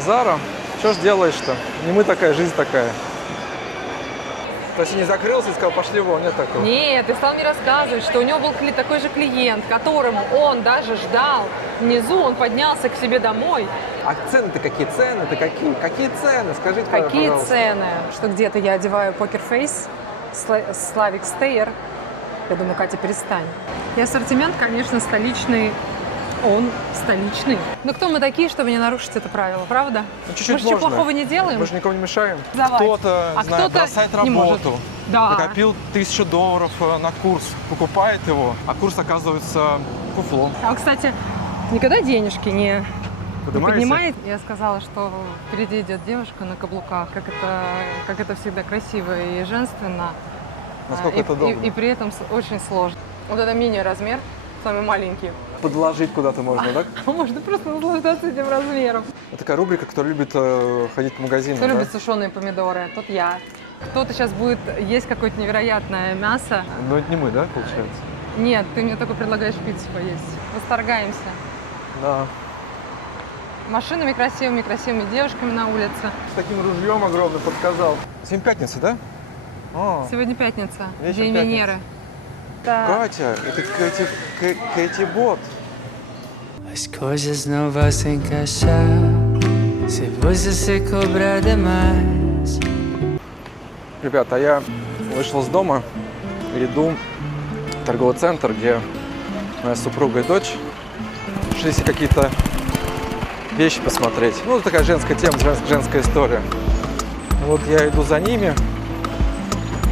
Зара, что ж делаешь-то? Не мы такая, жизнь такая. То есть не закрылся и сказал, пошли вон, нет такого? Нет, ты стал мне рассказывать, что у него был такой же клиент, которому он даже ждал внизу, он поднялся к себе домой. А цены-то какие? Цены-то какие? Какие цены? Скажите, Какие пожалуйста. цены? Что где-то я одеваю покерфейс, Славик Стейер. Я думаю, Катя, перестань. И ассортимент, конечно, столичный. Он столичный. Но кто мы такие, чтобы не нарушить это правило, правда? Ну, чуть-чуть Мы же ничего можно. плохого не делаем. Мы же никому не мешаем. Давай. Кто-то, А знаю, кто-то бросает не может. работу, Да. накопил $1000 на курс, покупает его, а курс оказывается фуфлом. А, кстати, никогда денежки не Поднимаете? поднимает. Я сказала, что впереди идет девушка на каблуках, как это всегда красиво и женственно. Насколько это удобно. И при этом очень сложно. Вот это мини-размер, самый маленький. Подложить куда-то можно, да? А можно просто наслаждаться этим размером. Это такая рубрика, кто любит ходить по магазинам, Кто да? любит сушеные помидоры, тот я. Кто-то сейчас будет есть какое-то невероятное мясо. Но это не мы, да, получается? Нет, ты мне только предлагаешь пиццу поесть. Восторгаемся. Да. Машинами красивыми, красивыми девушками на улице. С таким ружьем огромным подсказал. Сегодня пятница, да? А, Сегодня пятница, Вечер День пятницы. Венеры. Да. Катя, это Кэти Бот. As coisas não vão se encaixar se você se cobrar demais. Ребята, я вышел из дома и иду в торговый центр, где моя супруга и дочь шли себе какие-то вещи посмотреть. Ну, это такая женская тема, женская история. Вот я иду за ними,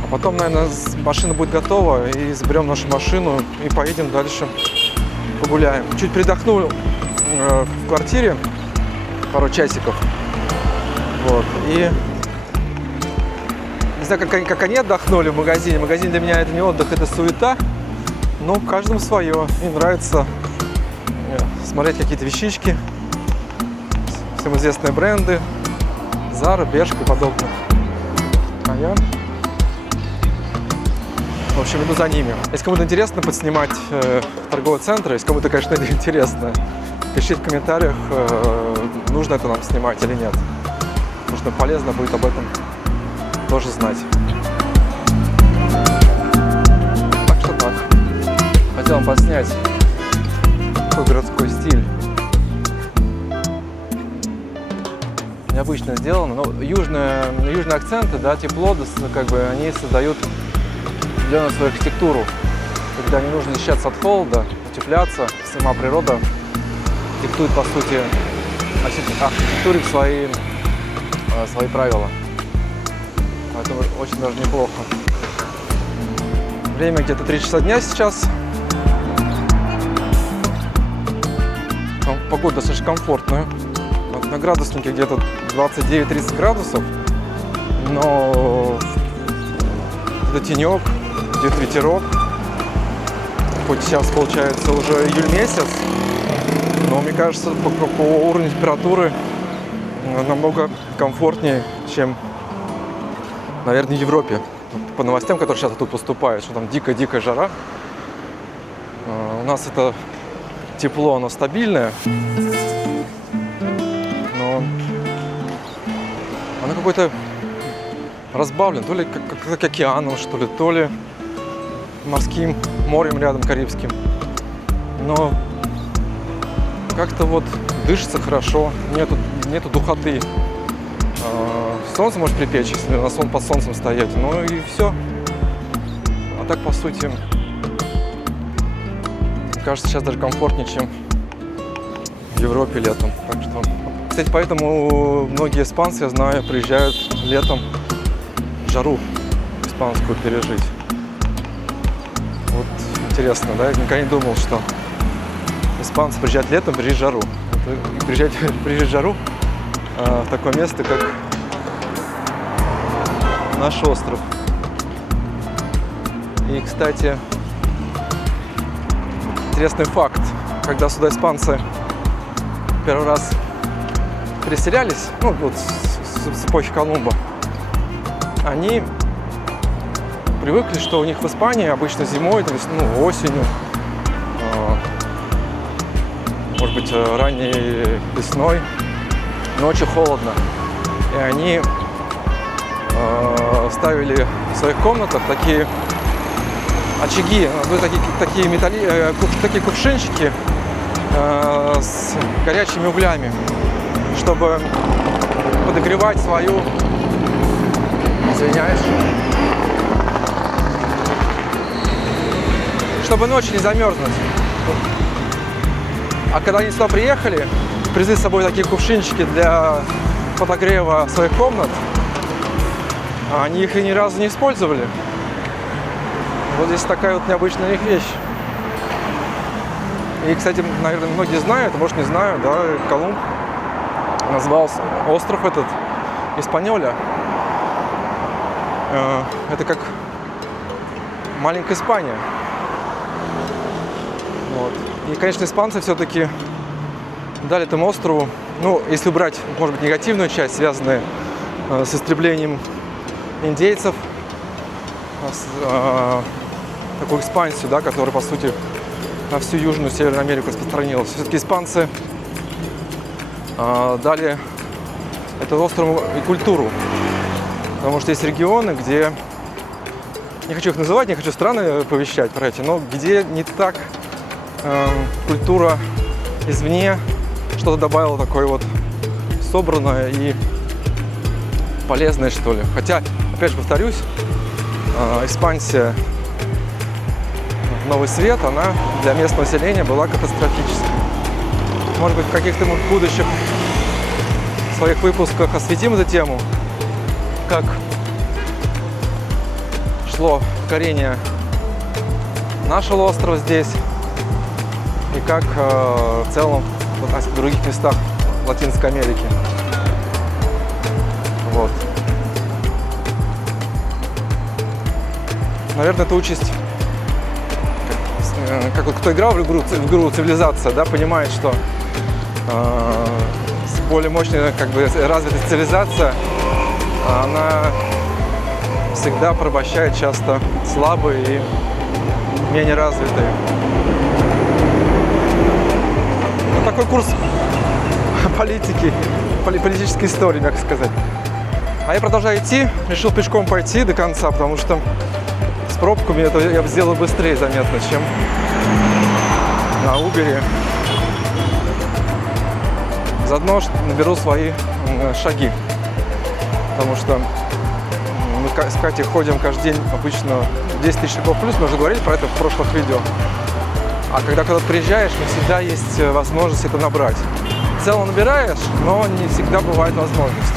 а потом, наверное, машина будет готова, и заберем нашу машину и поедем дальше погуляем. Чуть передохнул в квартире пару часиков. Вот, и не знаю, как они отдохнули в магазине. Магазин для меня это не отдых, это суета. Но каждому свое. Мне нравится смотреть какие-то вещички. Всем известные бренды. Zara, Bershka и подобное. А я, в общем, иду за ними. Если кому-то интересно подснимать торговый центр, если кому-то, конечно, это интересно, пишите в комментариях, нужно это нам снимать или нет. Потому что полезно будет об этом тоже знать. Так что так. Хотел вам подснять такой городской стиль. Необычно сделано, но южные акценты, да, тепло, как бы они создают определенную свою архитектуру. Когда не нужно защищаться от холода, утепляться, сама природа диктует, по сути, архитектуре свои правила. Поэтому очень даже неплохо. Время где-то 3 часа дня сейчас. Погода достаточно комфортная. На градуснике где-то 29-30 градусов. Но это тенек, идет ветерок. Хоть сейчас получается уже июль месяц, но мне кажется, по уровню температуры намного комфортнее, чем, наверное, в Европе. По новостям, которые сейчас тут поступают, что там дикая жара. У нас это тепло, оно стабильное, но оно какое-то разбавлено, то ли как океаном, что ли, то ли морским морем рядом, Карибским. Но как-то вот дышится хорошо, нету духоты. Солнце может припечь, если под солнцем стоять, ну и все. А так, по сути, мне кажется, сейчас даже комфортнее, чем в Европе летом. Так что, кстати, поэтому многие испанцы, я знаю, приезжают летом жару испанскую пережить. Вот интересно, да? Я никогда не думал, что испанцы приезжают летом пережить жару. Приезжать жару в такое место, как наш остров. И, кстати, интересный факт. Когда сюда испанцы первый раз переселялись, ну, вот с эпохи Колумба, они привыкли, что у них в Испании обычно зимой, то есть, ну, осенью, может быть, ранней весной но очень холодно. И они ставили в своих комнатах такие очаги, такие кувшинчики с горячими углями, чтобы подогревать свою, извиняюсь, чтобы ночью не замерзнуть. А когда они сюда приехали, привезли с собой такие кувшинчики для подогрева своих комнат, они их и ни разу не использовали. Вот здесь такая вот необычная их вещь. И, кстати, наверное, многие знают, а может не знают, да, Колумб назвал остров этот Испаньоля. Это как маленькая Испания. Вот. И, конечно, испанцы все-таки дали этому острову, ну, если убрать, может быть, негативную часть, связанную с истреблением индейцев, такую экспансию, да, которая, по сути, на всю Южную Северную Америку распространилась. Все-таки испанцы дали этому острову и культуру. Потому что есть регионы, где, не хочу их называть, не хочу страны повещать про эти, но где не так культура извне что-то добавила такое вот собранное и полезное, что ли. Хотя, опять же повторюсь, экспансия в Новый Свет, она для местного населения была катастрофической. Может быть, в каких-то будущих своих выпусках осветим эту тему, как шло покорение нашего острова здесь и как в целом в других местах Латинской Америки. Вот. Наверное, это участь, как вот кто играл в игру «Цивилизация», да, понимает, что более мощная, как бы, развитая цивилизация, она всегда порабощает часто слабые и менее развитые. Ну, такой курс политики, политической истории, мягко сказать. А я продолжаю идти, решил пешком пойти до конца, потому что с пробками это я бы сделал быстрее заметно, чем на Uber. Заодно наберу свои шаги, потому что мы с Катей ходим каждый день обычно 10 тысяч шагов плюс, мы уже говорили про это в прошлых видео. А когда куда-то приезжаешь, не всегда есть возможность это набрать. В целом набираешь, но не всегда бывает возможность.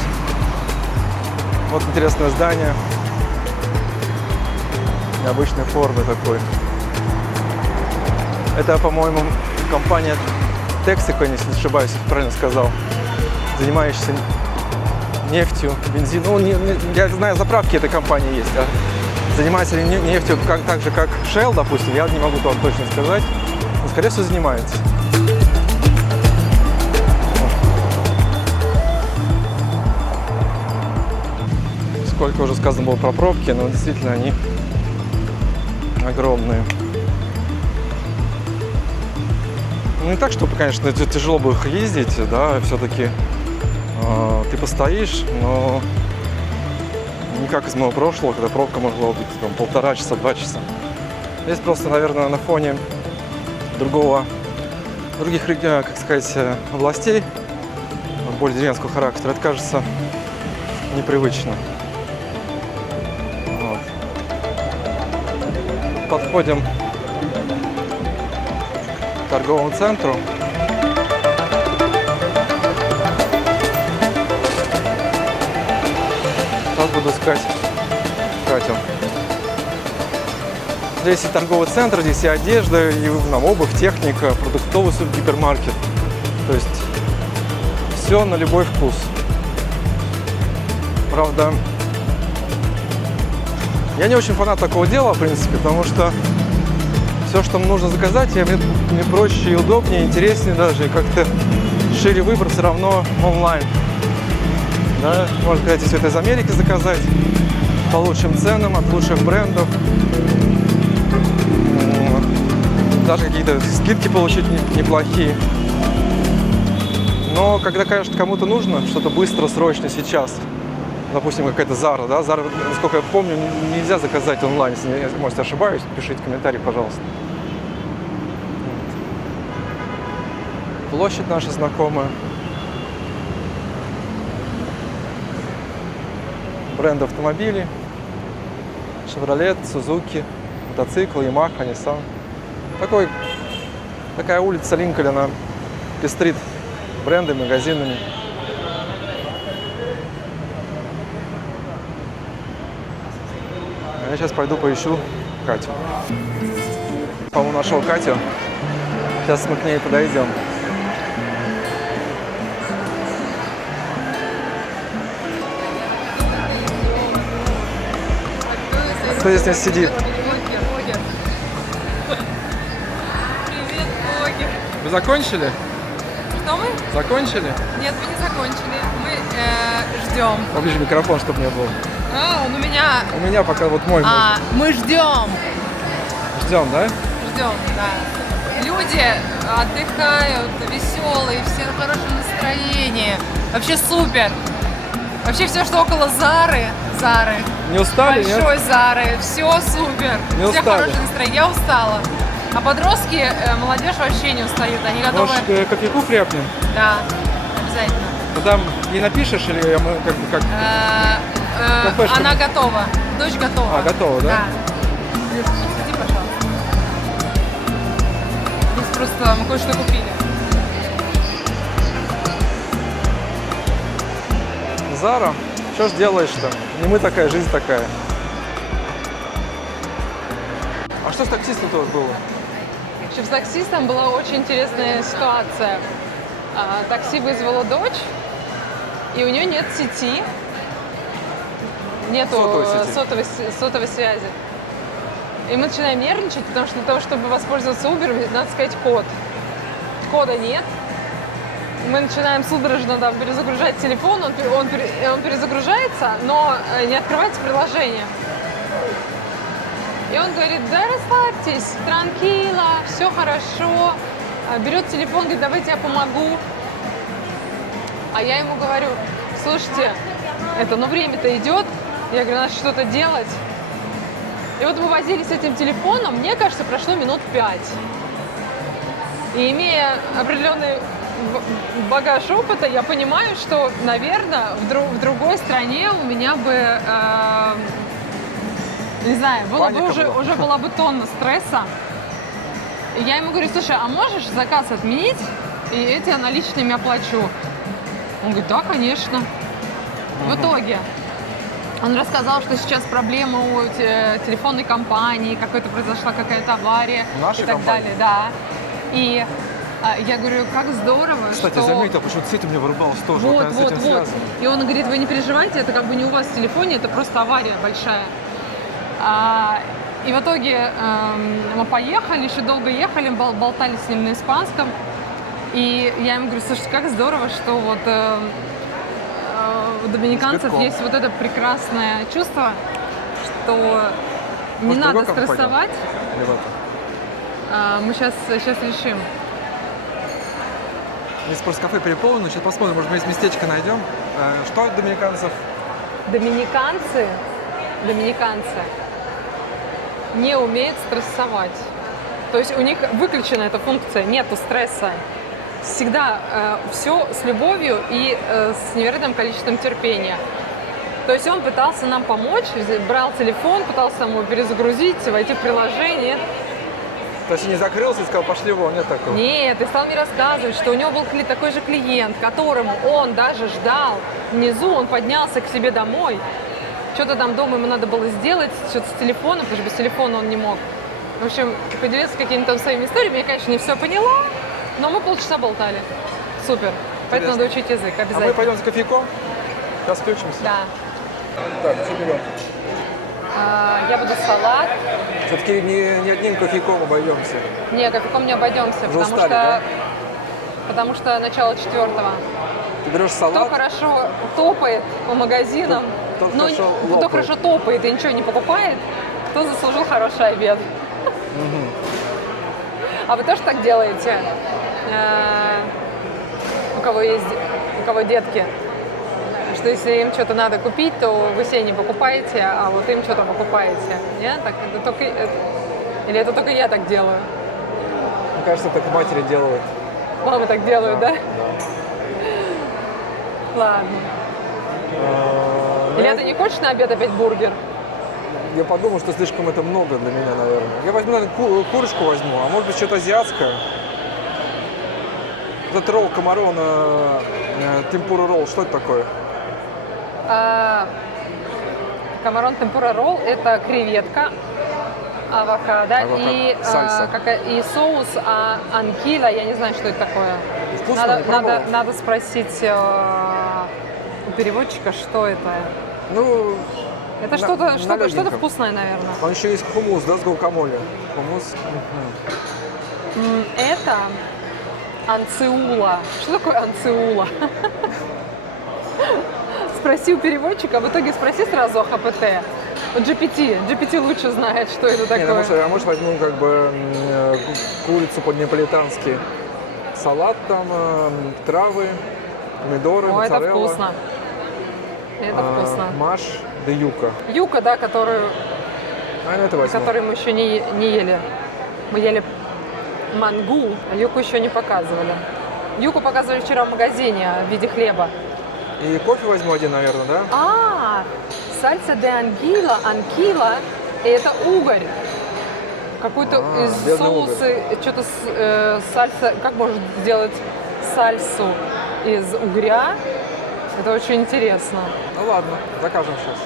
Вот интересное здание, необычной формы такой. Это, по-моему, компания Texaco, если не ошибаюсь, правильно сказал, занимающаяся нефтью, бензином. Ну, я знаю, заправки этой компании есть, а занимается ли нефтью так же, как Shell, допустим, я не могу вам точно сказать, но, скорее всего, занимается. Сколько уже сказано было про пробки, но действительно они огромные. Ну, не так, чтобы, конечно, тяжело было ездить, да, все-таки ты постоишь, но не как из моего прошлого, когда пробка могла быть там, 1,5 часа, 2 часа. Здесь просто, наверное, на фоне других, как сказать, областей, более деревенского характера, это кажется непривычно. Вот. Подходим к торговому центру. Сейчас буду искать Катю. Здесь и торговый центр, здесь и одежда, и обувь, техника, продуктовый гипермаркет. То есть все на любой вкус. Правда, я не очень фанат такого дела, в принципе, потому что все, что мне нужно заказать, мне проще и удобнее, интереснее даже, и как-то шире выбор все равно онлайн. Да? Можно сказать, все это из Америки заказать по лучшим ценам, от лучших брендов. Даже какие-то скидки получить неплохие. Но когда, конечно, кому-то нужно что-то быстро, срочно, сейчас, допустим, какая-то Zara, да, Zara, насколько я помню, нельзя заказать онлайн, если я, может, ошибаюсь, пишите комментарий, пожалуйста. Вот. Площадь наша знакомая. Бренд автомобилей. Chevrolet, Suzuki, мотоциклы, Yamaha, Nissan. Такая улица Линкольна пестрит брендами, магазинами. Я сейчас пойду поищу Катю. По-моему, нашел Катю. Сейчас мы к ней подойдем. Кто здесь у нас сидит? Привет, блогер. Вы закончили? Что мы? Закончили? Нет, мы не закончили. Мы ждем. Поближе микрофон, чтобы не было. Он у меня. У меня пока вот мой. Мы ждем. Ждем, да? Ждем, да. Люди отдыхают, веселые, все в хорошем настроении. Вообще супер. Вообще все, что около Зары. Не устали, нет? Большой Зары. Все супер. Не все устали? хорошее настроение. Я устала. А подростки, молодежь вообще не устают. Они готовы. Может, кофейку хряпнем? Да, обязательно. Ну, там ей напишешь или мы как? Кафешка. Она готова. Дочь готова. Готова, да? Да. Люш, подходи, пожалуйста. Здесь просто мы кое-что купили. Зара, что ж делаешь-то? Не мы такая, жизнь такая. А что с таксистом тоже было? В общем, с таксистом была очень интересная ситуация. Такси вызвала дочь, и у нее нет сети. Нету сотовой связи. И мы начинаем нервничать, потому что для того, чтобы воспользоваться Uber, надо сказать код. Кода нет. Мы начинаем судорожно там перезагружать телефон, он перезагружается, но не открывается приложение. И он говорит: да расслабьтесь, транкила, все хорошо. Берет телефон, говорит: давайте я помогу. А я ему говорю: слушайте, время-то идет, я говорю, надо что-то делать. И вот мы возились с этим телефоном, мне кажется, прошло минут 5. И имея определенный багаж опыта, я понимаю, что, наверное, в другой стране у меня бы, не знаю, уже была бы тонна стресса. И я ему говорю: слушай, а можешь заказ отменить, и я тебе наличными оплачу? Он говорит: да, конечно. В итоге он рассказал, что сейчас проблема у телефонной компании, произошла какая-то авария и так далее. Да. И я говорю: как здорово, Кстати, что... заметил, почему сеть у меня вырубалась тоже. Вот. с этим связано. И он говорит: вы не переживайте, это как бы не у вас в телефоне, это просто авария большая. И в итоге мы поехали, еще долго ехали, болтали с ним на испанском. И я ему говорю: слушай, как здорово, что вот у доминиканцев есть вот это прекрасное чувство, что не Может, надо стрессовать. Мы сейчас решим. Здесь просто кафе переполнено, сейчас посмотрим, может быть, местечко найдем. Что от доминиканцев? Доминиканцы не умеют стрессовать. То есть у них выключена эта функция, нету стресса. Всегда все с любовью и с невероятным количеством терпения. То есть он пытался нам помочь, брал телефон, пытался ему перезагрузить, войти в приложение. То есть не закрылся и сказал: пошли вон, нет такого? Нет, и стал мне рассказывать, что у него был такой же клиент, которому он даже ждал внизу, он поднялся к себе домой. Что-то там дома ему надо было сделать, что-то с телефоном, потому что без телефона он не мог. В общем, поделиться какими-то там своими историями. Я, конечно, не все поняла, но мы полчаса болтали. Супер. Поэтому надо учить язык, обязательно. А мы пойдем за кофейком? Сейчас включимся. Да. Так, что берем? Я буду салат. Все-таки не одним кофейком обойдемся. Не, кофейком не обойдемся, Уже устали, да? потому что начало 4-го. Ты берешь Кто салат, хорошо топает по магазинам, Тот но хорошо кто лопает. хорошо топает и ничего не покупает, тот заслужил хороший обед. А вы тоже так делаете? кого есть, у кого детки, что если им что-то надо купить, то вы себе не покупаете, а вот им что-то покупаете. Нет? Так, это только, или это только я так делаю? Мне кажется, так матери делают. Мамы так делают, да? Ладно. Или ты не хочешь на обед опять бургер? Я подумал, что слишком это много для меня, наверное. Я возьму, наверное, курочку возьму, а может быть что-то азиатское. Этот ролл Камарона, темпура ролл, что это такое? Камарон темпура ролл – это креветка, авокадо и, сальса. и соус анкила. Я не знаю, что это такое. Вкусно, не пробовал? Надо спросить у переводчика, что это. Ну, Это на что-то вкусное, наверное. Он еще есть хумус, да, с гуакамоле? Хумус. Это анциула. Что такое анциула? Спроси у переводчика, в итоге спроси сразу о ХПТ. У GPT лучше знает, что это такое. Не, может возьму как бы курицу по-неаполитански. Салат там, травы, помидоры, О, это моцарелла. вкусно. Это вкусно. Маш де юка. Юка, да, которую Это возьму. который мы еще не ели. Мы ели мангу, а юку еще не показывали. Юку показывали вчера в магазине в виде хлеба. И кофе возьму один, наверное, да? Сальса де анкила. Анкила – это угорь. Какой-то из бедный соуса, что-то сальса. Как можно сделать сальсу из угря? Это очень интересно. Ну ладно, закажем сейчас.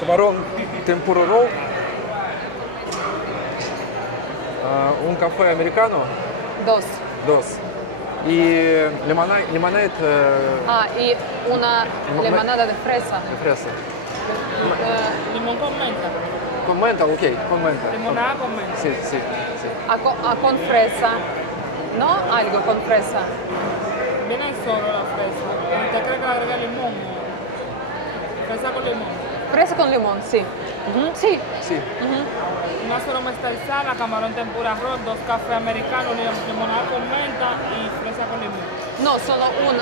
Камарон темпура ролл. Un кафе американо. Дос. И лимонад И una limonada de fresa. фреса. Limón con menta. Con menta, ok, con menta. Limonada con menta. Sì, sì, sì. Con fresa. ¿No? Algo con fresa. Viene solo la fresa. ¿Usted cree que le agrega limón? Fresa con limón. Fresa con limón, sí. Sí. Sì. Una sola mestizada, camarón tempura arroz, 2 cafés americanos, limonada con menta y fresa con limón. No, solo un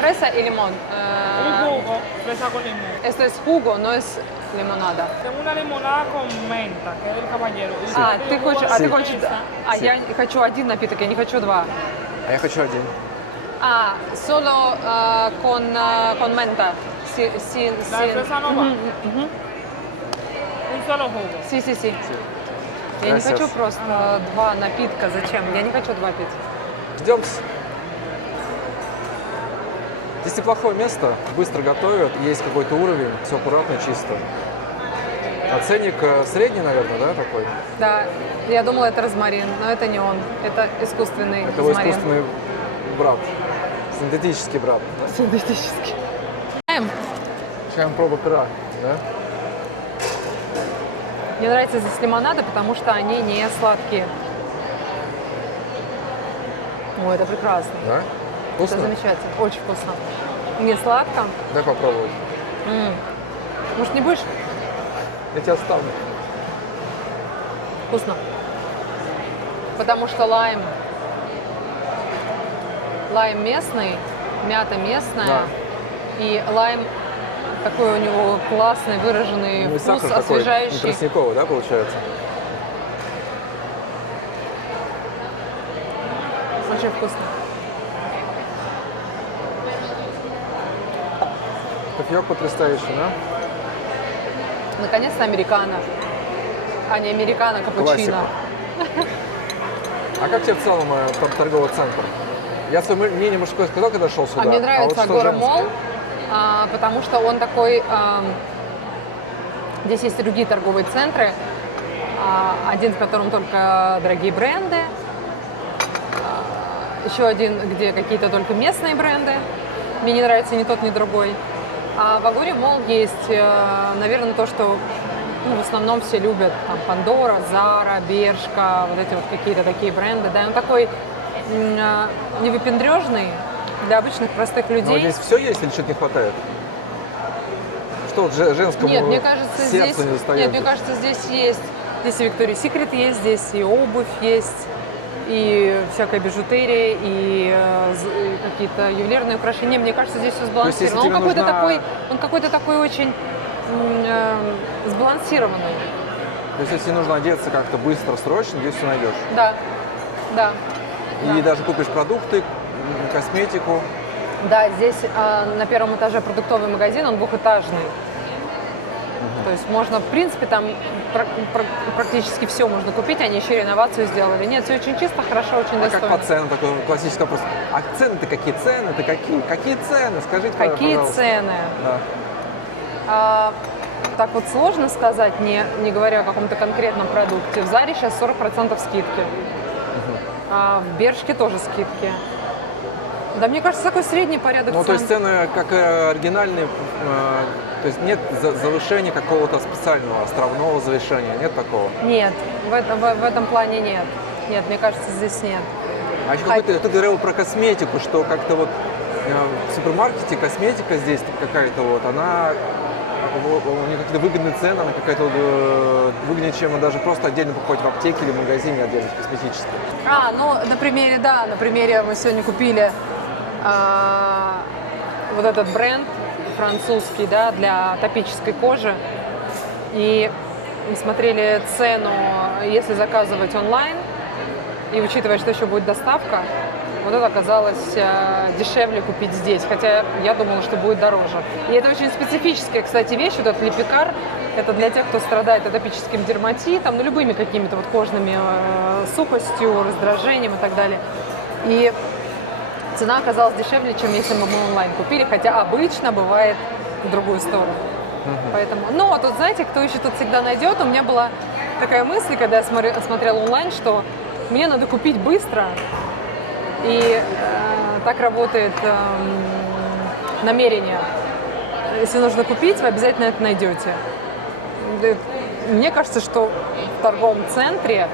fresa y limón. Un jugo, fresa con limón. Esto es jugo, no es limonada. Tengo una limonada con menta, que es del caballero. Y Ты jugo хочешь, de ты хочешь, fresa. я хочу один напиток, я не хочу два. А я хочу один. Solo con menta. Sin. La de fresa no va. Un solo jugo. Sí. Я не Gracias. хочу просто два напитка. Зачем? Я не хочу два пить. Ждем. Здесь неплохое место, быстро готовят, есть какой-то уровень, все аккуратно, чисто. А ценник средний, наверное, да, такой? Да, я думала, это розмарин, но это не он. Это искусственный Это его розмарин. искусственный брат, синтетический брат. Да? Синтетический. Сейчас проба пера, да? Мне нравятся здесь лимонады, потому что они не сладкие. Ой, это прекрасно. Да? Это Вкусно? замечательно. Очень вкусно. Не сладко. Дай попробовать. Может, не будешь? Я тебя оставлю. Вкусно. Потому что лайм местный, мята местная. Да. И лайм такой у него классный, выраженный Ну и вкус, сахар такой, освежающий. тростниковый, да, получается? Очень вкусно. Кофеек потрясающий, да? Наконец-то американо. А не американо, капучино. Классика. А как тебе в целом торговый центр? Я свое мнение мужское сказал, когда шел сюда. Мне нравится вот что Агора женское? Молл, потому что он такой... Здесь есть другие торговые центры. Один, в котором только дорогие бренды. Еще один, где какие-то только местные бренды. Мне не нравится ни тот, ни другой. А в Агоре Молл есть, наверное, то, что в основном все любят. Там Пандора, Зара, Бершка, вот эти вот какие-то такие бренды. Да, он такой невыпендрежный для обычных простых людей. Но здесь все есть или что-то не хватает? Что вот женскому Нет, мне кажется, сердцу здесь... не достает? Нет, мне кажется, здесь есть. Здесь и Victoria's Secret есть, здесь и обувь есть. и всякой бижутерии, и какие-то ювелирные украшения. Мне кажется, здесь все есть, если сбалансировано. тебе нужна- Он какой-то такой очень сбалансированный. То есть, если нужно одеться как-то быстро, срочно, здесь все найдешь. Да, да. И даже купишь продукты, косметику. Да, здесь на первом этаже продуктовый магазин, он двухэтажный. То есть можно, в принципе, там практически все можно купить, они еще и реновацию сделали. Нет, все очень чисто, хорошо, очень А как достойно. по ценам? Такой классический вопрос. А цены-то какие? Цены-то какие? Какие цены? Скажите, Какие пожалуйста. цены? Да. Так вот сложно сказать, не говоря о каком-то конкретном продукте. В Заре сейчас 40% скидки. А в Бершке тоже скидки. Да, мне кажется, такой средний порядок Ну, цен. то есть цены как оригинальные, то есть нет завышения какого-то специального, островного завышения, нет такого? Нет, в этом плане нет. Нет, мне кажется, здесь нет. А еще какой-то, ты говорил про косметику, что как-то вот в супермаркете косметика здесь какая-то вот, она, у нее какие-то выгодные цены, она какая-то выгоднее, чем даже просто отдельно покупать в аптеке или в магазине отдельно косметической. Ну, на примере мы сегодня купили вот этот бренд французский, да, для топической кожи. И мы смотрели цену, если заказывать онлайн, и учитывая, что еще будет доставка, вот это оказалось дешевле купить здесь, хотя я думала, что будет дороже. И это очень специфическая, кстати, вещь, вот этот липикар, это для тех, кто страдает атопическим дерматитом, любыми какими-то вот кожными сухостью, раздражением и так далее. И цена оказалась дешевле, чем если бы мы онлайн купили, хотя обычно бывает в другую сторону. Поэтому, а тут, знаете, кто еще тут всегда найдет, у меня была такая мысль, когда я смотрела онлайн, что мне надо купить быстро, и так работает намерение. Если нужно купить, вы обязательно это найдете. Мне кажется, что в торговом центре,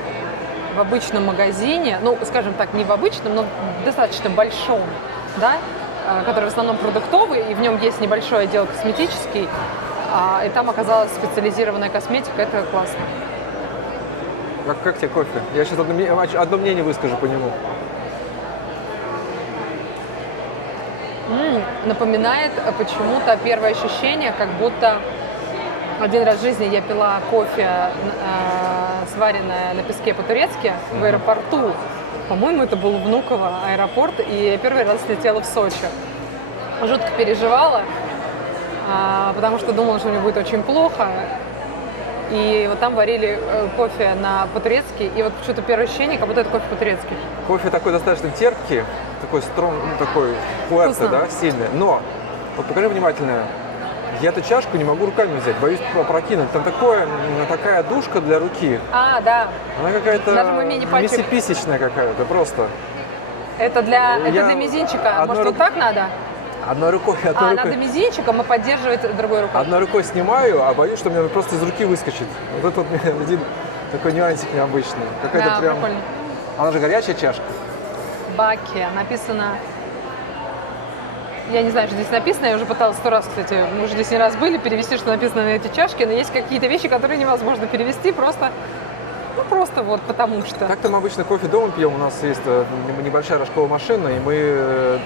в обычном магазине, скажем так, не в обычном, но достаточно большом, да, который в основном продуктовый, и в нем есть небольшой отдел косметический, и там оказалась специализированная косметика, это классно. Как тебе кофе? Я сейчас одно мнение выскажу по нему. Напоминает почему-то первое ощущение, как будто один раз в жизни я пила кофе, сваренное на песке по-турецки в аэропорту. По-моему, это был Внуково аэропорт, и я первый раз летела в Сочи. Жутко переживала, потому что думала, что мне будет очень плохо. И вот там варили кофе по-турецки, и вот что-то первое ощущение, как будто это кофе по-турецки. Кофе такой достаточно терпкий, такой такой пуэрте, да, сильный. Но, вот покажи внимательно, я эту чашку не могу руками взять, боюсь опрокинуть. Там такая душка для руки. Да. Она какая-то Нажимай мини-пальчик. мисиписечная какая-то просто. Это для мизинчика. Может, вот так надо? Одной рукой. Надо мизинчиком и поддерживать другой рукой. Одной рукой снимаю, а боюсь, что у меня просто из руки выскочит. Вот это вот один такой нюансик необычный. Какая-то прям... Прикольно. Она же горячая чашка. Баке написано... Я не знаю, что здесь написано, я уже пыталась 100 раз, кстати, мы уже здесь не раз были, перевести, что написано на эти чашки, но есть какие-то вещи, которые невозможно перевести, просто вот потому что. Как-то мы обычно кофе дома пьем, у нас есть небольшая рожковая машина, и мы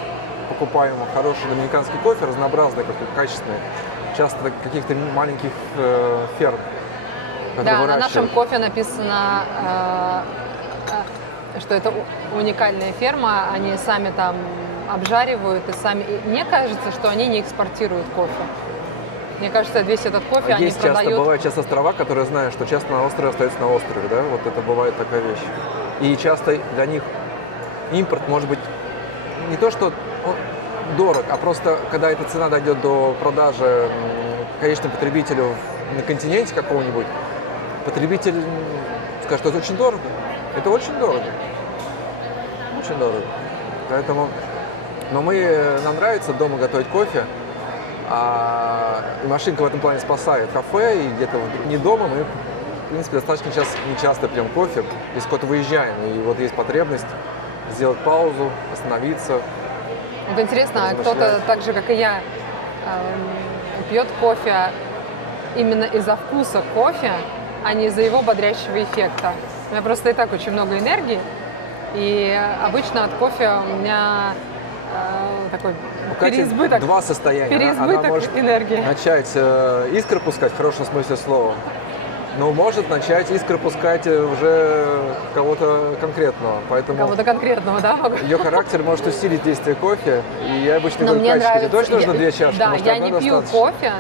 покупаем хороший доминиканский кофе, разнообразный, качественный, часто каких-то маленьких ферм. Да, на нашем кофе написано, что это уникальная ферма, они сами там обжаривают и сами. И мне кажется, что они не экспортируют кофе. Мне кажется, весь этот кофе они продают. Бывают часто острова, которые знают, что часто на острове остается на острове, да, вот это бывает такая вещь. И часто для них импорт может быть не то, что дорог, а просто когда эта цена дойдет до продажи конечному потребителю на континенте какого-нибудь, потребитель скажет, что это очень дорого. Это очень дорого. Очень дорого. Поэтому... Но нам нравится дома готовить кофе, и машинка в этом плане спасает. Кафе и где-то не дома мы, в принципе, достаточно не часто пьем кофе, если куда-то выезжаем, и вот есть потребность сделать паузу, остановиться. Вот интересно, кто-то так же, как и я, пьет кофе именно из-за вкуса кофе, а не из-за его бодрящего эффекта. У меня просто и так очень много энергии, И обычно от кофе у меня такой У Кати переизбыток. два состояния. Переизбыток Она может энергии. начать искры пускать в хорошем смысле слова, но может начать искры пускать уже кого-то конкретного. Поэтому Кого-то конкретного, да? могу? ее характер может усилить действие кофе. И я обычно Но говорю, мне Катя, тебе нравится. точно нужно две чашки? Да, Может, я одной не пью достаточно?» кофе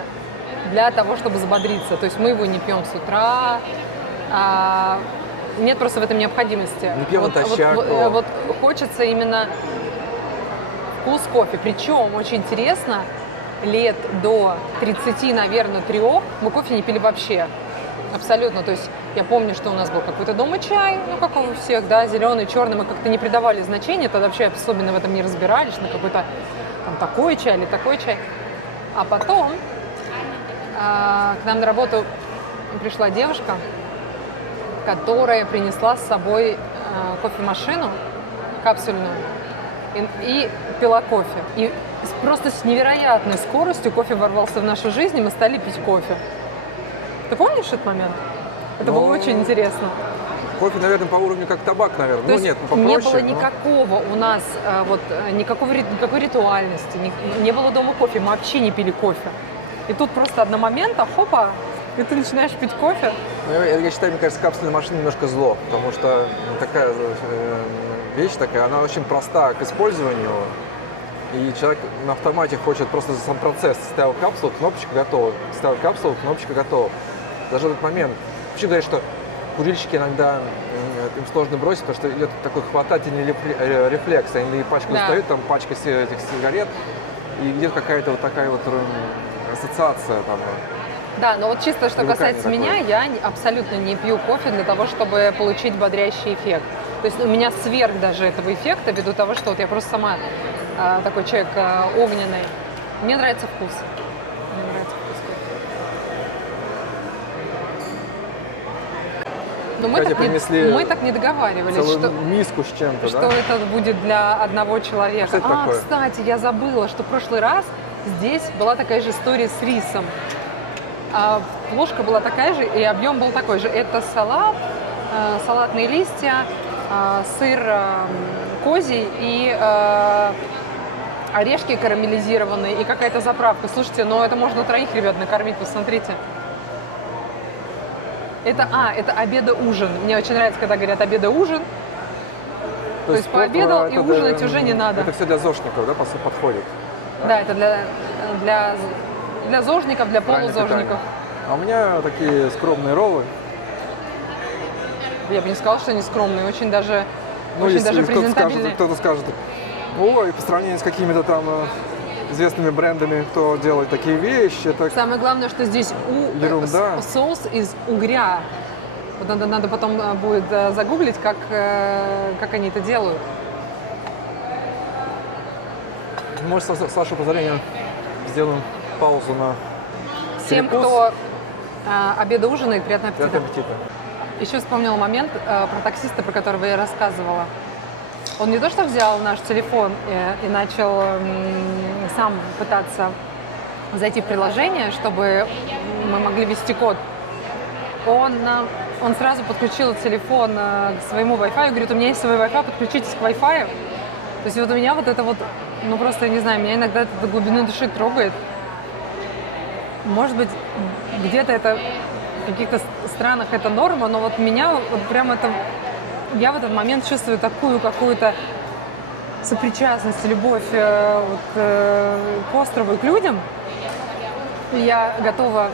для того, чтобы взбодриться. То есть мы его не пьем с утра. Нет просто в этом необходимости. Не пьем натощак, Вот хочется именно вкус кофе. Причем очень интересно, лет до 30, наверное, 3 мы кофе не пили вообще. Абсолютно. То есть я помню, что у нас был какой-то дома чай, ну, как у всех, да, зеленый, черный. Мы как-то не придавали значения, тогда вообще особенно в этом не разбирались, на какой-то там такой чай или такой чай. А потом к нам на работу пришла девушка, которая принесла с собой кофемашину капсульную и пила кофе. И просто с невероятной скоростью кофе ворвался в нашу жизнь, и мы стали пить кофе. Ты помнишь этот момент? Это было очень интересно. Кофе, наверное, по уровню как табак, наверное. То Ну есть нет, не попроще. было никакого у нас никакой ритуальности, не было дома кофе, мы вообще не пили кофе. И тут просто одномоментно, хопа, и ты начинаешь пить кофе. Я считаю, мне кажется, капсульная машина немножко зло, потому что такая вещь такая, она очень проста к использованию, и человек на автомате хочет просто за сам процесс. Ставил капсулу, кнопочка готова. Ставил капсулу, кнопочка готова. Даже этот момент. Вообще говорят, что курильщики иногда им сложно бросить, потому что идет такой хватательный рефлекс. Они пачку достают, там пачка этих сигарет, и идет какая-то вот такая вот ассоциация там. Да, но вот чисто что касается меня, я абсолютно не пью кофе для того, чтобы получить бодрящий эффект. То есть у меня сверх даже этого эффекта, ввиду того, что вот я просто сама такой человек огненный. Мне нравится вкус. Мне нравится вкус кофе. Но мы так не договаривались, целую что миску с чем-то, что да? это будет для одного человека. Что это такое? Кстати, я забыла, что в прошлый раз здесь была такая же история с рисом. Ложка была такая же, и объем был такой же. Это салат, салатные листья, сыр козий и орешки карамелизированные, и какая-то заправка. Слушайте, ну это можно 3 ребят накормить, посмотрите. Это обеда-ужин. Мне очень нравится, когда говорят обеда-ужин. То есть пообедал и ужинать уже не надо. Это все для зожников, да, подходит? Да, это для зожников, для полузожников. А у меня такие скромные роллы. Я бы не сказала, что они скромные, очень даже, Ну, очень если даже презентабельные. кто-то скажет, ой, по сравнению с какими-то там известными брендами, кто делает такие вещи, это Самое главное, что здесь ерунда. соус из угря. Вот надо потом будет загуглить, как они это делают. Может, с вашего позволения сделаем паузу на Всем, перекус. кто обеда-ужинает, приятного аппетита. Приятного аппетита. Еще вспомнил момент про таксиста, про которого я рассказывала. Он не то что взял наш телефон и начал сам пытаться зайти в приложение, чтобы мы могли ввести код. Он сразу подключил телефон к своему Wi-Fi и говорит, у меня есть свой Wi-Fi, подключитесь к Wi-Fi. То есть вот у меня вот это вот, ну просто, я не знаю, меня иногда это до глубины души трогает. Может быть, где-то это в каких-то странах это норма, но вот меня вот прям это... Я в этот момент чувствую такую какую-то сопричастность, любовь к острову и к людям. И я готова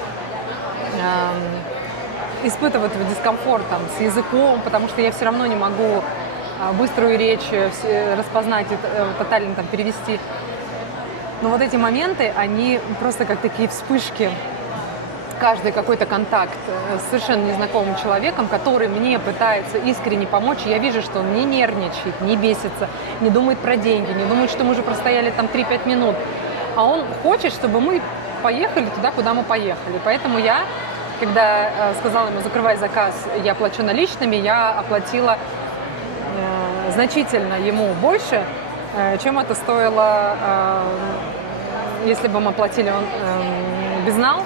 испытывать этот дискомфорт там, с языком, потому что я все равно не могу быструю речь распознать и тотально там, перевести. Но вот эти моменты, они просто как такие вспышки. Каждый какой-то контакт с совершенно незнакомым человеком, который мне пытается искренне помочь, я вижу, что он не нервничает, не бесится, не думает про деньги, не думает, что мы уже простояли там 3-5 минут. А он хочет, чтобы мы поехали туда, куда мы поехали. Поэтому я, когда сказала ему, закрывай заказ, я плачу наличными, я оплатила значительно ему больше, чем это стоило, если бы мы платили безнал.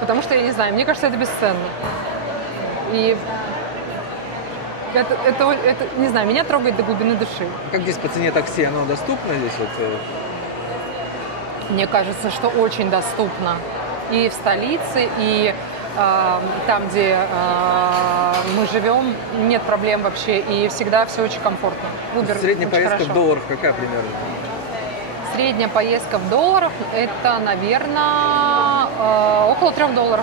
Потому что, я не знаю, мне кажется, это бесценно. И не знаю, меня трогает до глубины души. Как здесь по цене такси? Оно доступно здесь? Вот, Мне кажется, что очень доступно. И в столице, и там, где мы живем, нет проблем вообще. И всегда все очень комфортно. Uber средняя очень поездка хорошо. в долларах какая примерно? Средняя поездка в долларах – это, наверное, около $3.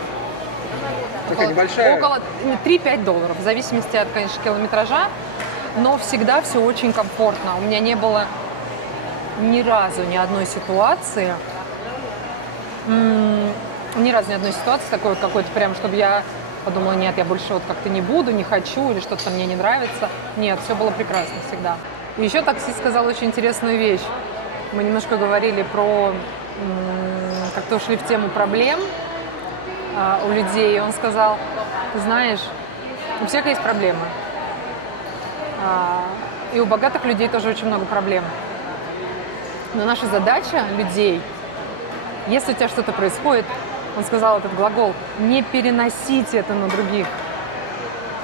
Такая небольшая. Около 3-5 долларов, в зависимости от, конечно, километража. Но всегда все очень комфортно. У меня не было ни разу ни одной ситуации, такой вот какой-то прям, чтобы я подумала, нет, я больше вот как-то не буду, не хочу, или что-то мне не нравится. Нет, все было прекрасно всегда. И еще таксист сказал очень интересную вещь. Мы немножко говорили про, как-то ушли в тему проблем у людей. И он сказал, ты знаешь, у всех есть проблемы. И у богатых людей тоже очень много проблем. Но наша задача людей, если у тебя что-то происходит, он сказал этот глагол, не переносите это на других.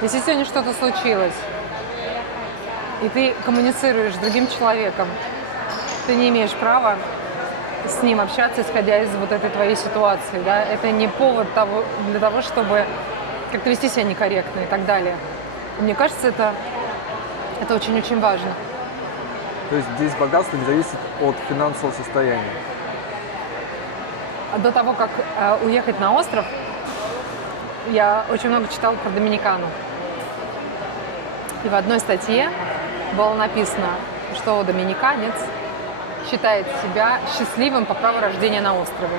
Если сегодня что-то случилось, и ты коммуницируешь с другим человеком, ты не имеешь права с ним общаться, исходя из вот этой твоей ситуации. Да? Это не повод для того, чтобы как-то вести себя некорректно и так далее. И мне кажется, это очень-очень важно. То есть здесь богатство не зависит от финансового состояния. До того, как уехать на остров, я очень много читала про Доминикану. И в одной статье было написано, что доминиканец считает себя счастливым по праву рождения на острове.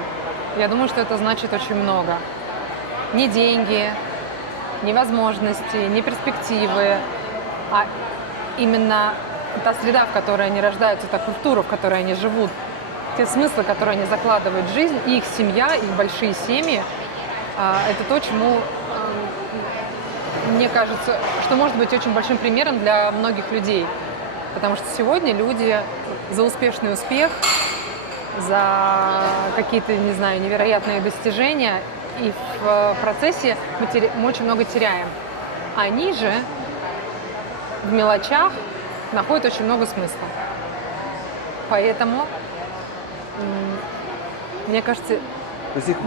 Я думаю, что это значит очень много. Не деньги, не возможности, не перспективы, а именно та среда, в которой они рождаются, та культура, в которой они живут, те смыслы, которые они закладывают в жизнь, и их семья, их большие семьи, это то, чему, мне кажется, что может быть очень большим примером для многих людей. Потому что сегодня люди за успешный успех, за какие-то, не знаю, невероятные достижения, и в процессе мы очень много теряем. Они же в мелочах находят очень много смысла. Поэтому, мне кажется,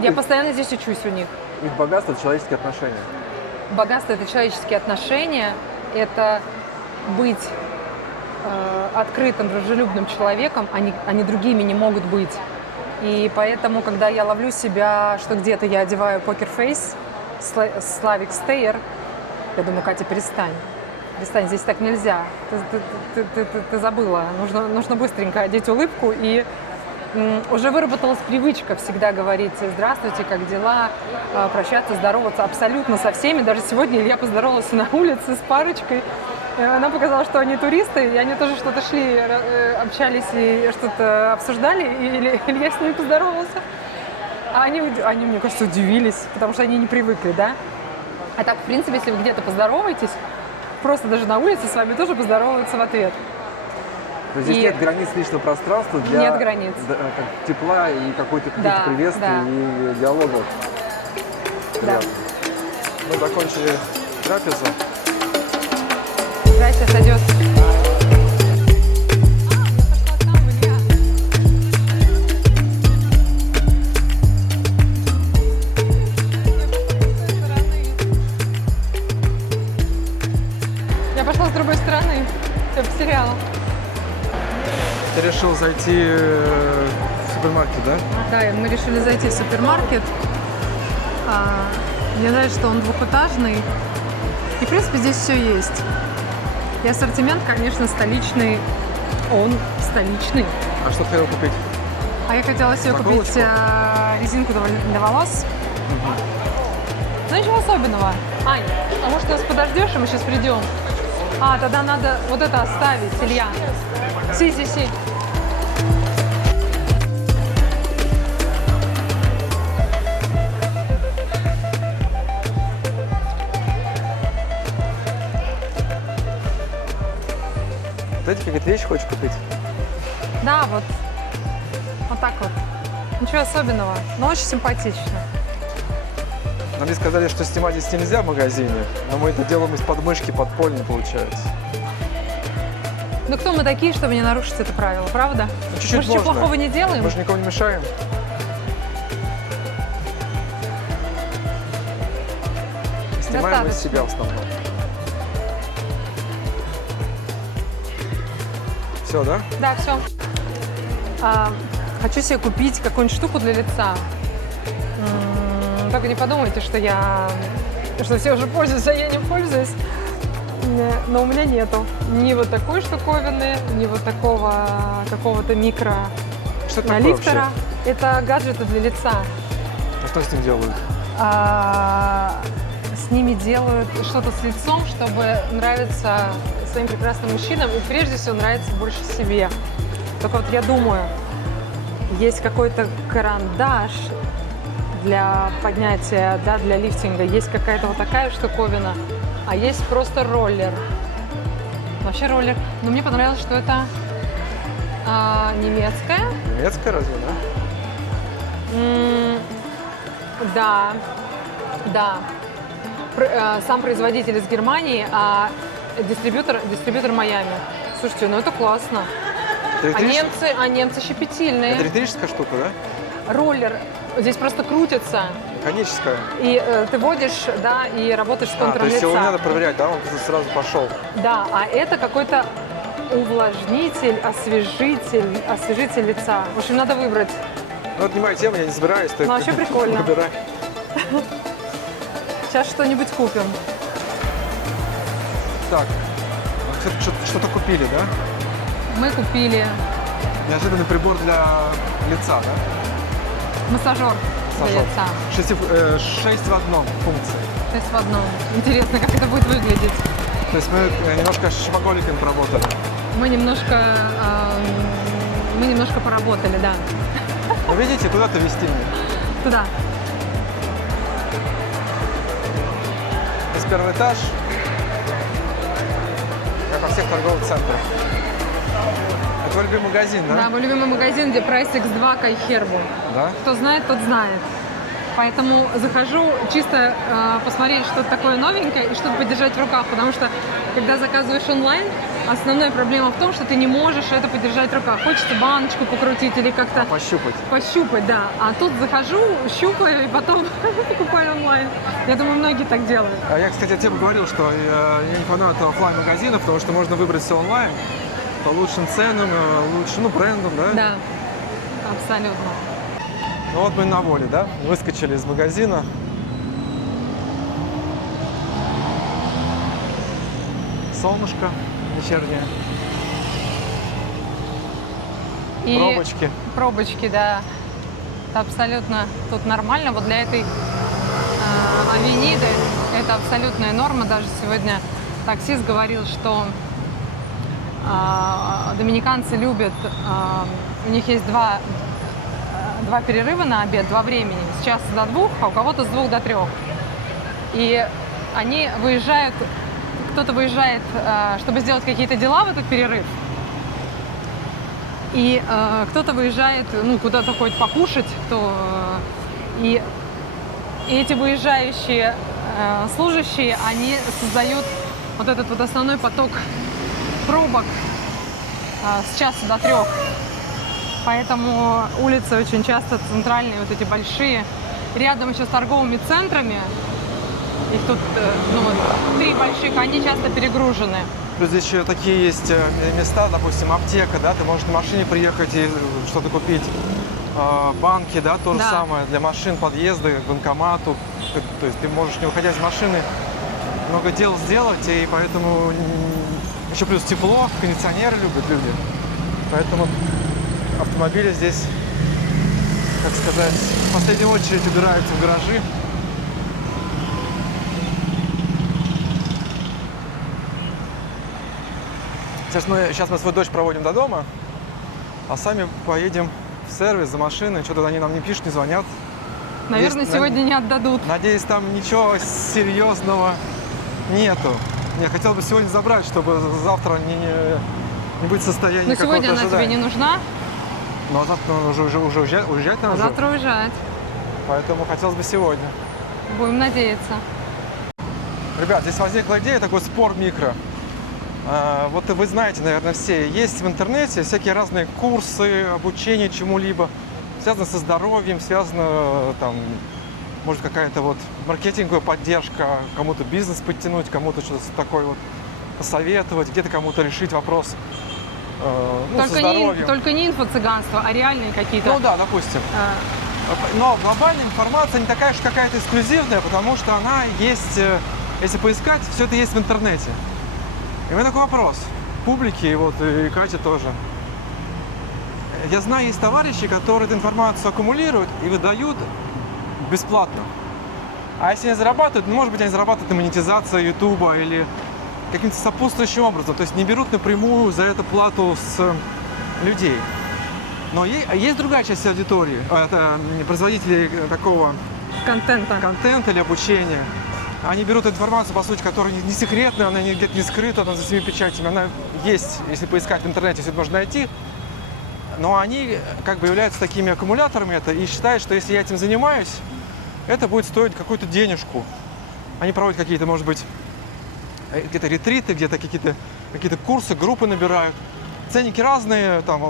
я постоянно здесь учусь у них. Их богатство – это человеческие отношения. Богатство – это человеческие отношения, это быть открытым, дружелюбным человеком, они другими не могут быть. И поэтому, когда я ловлю себя, что где-то я одеваю покерфейс, Slavic Stare, я думаю, Катя, перестань. Перестань, здесь так нельзя. Ты забыла. Нужно быстренько одеть улыбку. И уже выработалась привычка всегда говорить «здравствуйте, как дела?», прощаться, здороваться абсолютно со всеми. Даже сегодня Илья поздоровался на улице с парочкой. Она показала, что они туристы, и они тоже что-то шли, общались и что-то обсуждали, и Илья с ними поздоровался. А они, мне кажется, удивились, потому что они не привыкли, да? А так, в принципе, если вы где-то поздороваетесь, просто даже на улице с вами тоже поздороваются в ответ. То есть здесь нет границ личного пространства для нет границ. Тепла и какой-то приветствия и диалога. Да. Мы закончили трапезу. Зайчик сойдет. Я пошла с другой стороны. Я потеряла. Ты решил зайти в супермаркет, да? Да, мы решили зайти в супермаркет. Мне нравится, что он двухэтажный. И, в принципе, здесь все есть. И ассортимент, конечно, столичный. Он столичный. А что ты хотел купить? А я хотела себе купить резинку для волос. Ну, ничего особенного. Ань, а может, ты нас подождешь, и мы сейчас придем? Тогда надо вот это оставить, Илья. Си. Вот эти какие-то вещи хочешь купить? Да, вот так вот. Ничего особенного, но очень симпатично. Мне сказали, что снимать здесь нельзя в магазине, но мы это делаем из подмышки подпольно, получается. Ну кто мы такие, чтобы не нарушить это правило, правда? Ну, чуть-чуть Мы же ничего можно. плохого не делаем. Мы же никому не мешаем. Снимаем из Достаточно. себя в основном. Все, да? Да, все. Хочу себе купить какую-нибудь штуку для лица. Только не подумайте, что все уже пользуются, а я не пользуюсь. Но у меня нету ни вот такой штуковины, ни вот такого какого-то микро Что это такое вообще? лифтера. Это гаджеты для лица. А что с ним делают? С ними делают что-то с лицом, чтобы нравиться своим прекрасным мужчинам и прежде всего нравиться больше себе. Только вот я думаю, есть какой-то карандаш для поднятия, да, для лифтинга, есть какая-то вот такая штуковина, а есть просто роллер. Вообще роллер. Но мне понравилось, что это немецкая. Немецкая разве, да? Да. Сам производитель из Германии, а дистрибьютор Майами. Слушайте, ну это классно. А немцы щепетильные. Это электрическая штука, да? Роллер здесь просто крутится. Механическая. И ты водишь, да, и работаешь с контуром то есть его не лица. надо проверять, да? Он сразу пошел. Да, а это какой-то увлажнитель, освежитель лица. В общем, надо выбрать. Ну, это не моя тема, я не собираюсь. Ну, вообще прикольно. Выбирай. Сейчас что-нибудь купим. Так, что-то купили, да? Мы купили Неожиданный прибор для лица, да? массажер для лица. 6 в одном функции. То есть в одном. Интересно, как это будет выглядеть. То есть мы немножко с шопоголиками поработали. Мы немножко поработали, да. Ну, видите, куда-то вести мне. Туда. Здесь первый этаж. Как во всех торговых центрах. Это твой любимый магазин, да? Да, мой любимый магазин, где прайс X2 к iHerb. Да? Кто знает, тот знает. Поэтому захожу чисто посмотреть что-то такое новенькое и что-то подержать в руках, потому что когда заказываешь онлайн, основная проблема в том, что ты не можешь это подержать в руках. Хочется баночку покрутить или как-то Пощупать. да. А тут захожу, щупаю и потом покупаю онлайн. Я думаю, многие так делают. А я, кстати, тебе говорил, что я не фанат офлайн-магазинов, потому что можно выбрать все онлайн по лучшим ценам, лучшим брендам, да? Да, абсолютно. Ну вот мы на воле, да? Выскочили из магазина. Солнышко вечернее. И Пробочки. Пробочки, да. Это абсолютно тут нормально. Вот для этой авениды это абсолютная норма. Даже сегодня таксист говорил, что доминиканцы любят, у них есть два перерыва на обед, два времени, с часа до 2, а у кого-то с 2 до 3. И они выезжают, кто-то выезжает, чтобы сделать какие-то дела в этот перерыв, и кто-то выезжает, ну, куда-то ходит покушать, и эти выезжающие служащие, они создают вот этот вот основной поток пробок с часа до 3. Поэтому улицы очень часто центральные, вот эти большие, рядом еще с торговыми центрами, их тут 3 больших, они часто перегружены. Плюс здесь еще такие есть места, допустим, аптека, да, ты можешь на машине приехать и что-то купить. Банки, да, то же Да. самое, для машин, подъезды к банкомату. То есть ты можешь, не выходя из машины, много дел сделать, и поэтому еще плюс тепло, кондиционеры любят люди. Поэтому автомобили здесь, как сказать, в последнюю очередь убираются в гаражи. Сейчас мы свой дождь проводим до дома, а сами поедем в сервис за машиной. Что-то они нам не пишут, не звонят. Наверное, Есть, сегодня не отдадут. Надеюсь, там ничего серьезного нету. Я хотел бы сегодня забрать, чтобы завтра не быть в состоянии Но какого-то сегодня она тебе ожидания. не нужна, Ну, а завтра уже уезжать а надо же. завтра уезжать. Поэтому хотелось бы сегодня. Будем надеяться. Ребят, здесь возникла идея, такой спор микро. Вот вы знаете, наверное, все, есть в интернете всякие разные курсы, обучение чему-либо, связано со здоровьем, связано там, может, какая-то вот маркетинговая поддержка, кому-то бизнес подтянуть, кому-то что-то такое вот посоветовать, где-то кому-то решить вопрос со здоровьем. Только не инфо-цыганство, а реальные какие-то. Ну да, допустим. Но глобальная информация не такая, что какая-то эксклюзивная, потому что она есть, если поискать, все это есть в интернете. И у меня такой вопрос публике, и вот и Кате тоже. Я знаю, есть товарищи, которые эту информацию аккумулируют и выдают бесплатно. А если они зарабатывают, ну, может быть, они зарабатывают на монетизации Ютуба или каким-то сопутствующим образом. То есть не берут напрямую за это плату с людей. Но есть другая часть аудитории, это производители такого контента или обучения. Они берут информацию, по сути, которая не секретная, она где-то не скрыта, она за всеми печатями. Она есть, если поискать в интернете, все это можно найти. Но они как бы являются такими аккумуляторами это и считают, что если я этим занимаюсь, это будет стоить какую-то денежку. Они проводят какие-то, может быть, где-то ретриты, где-то какие-то курсы, группы набирают. Ценники разные, там,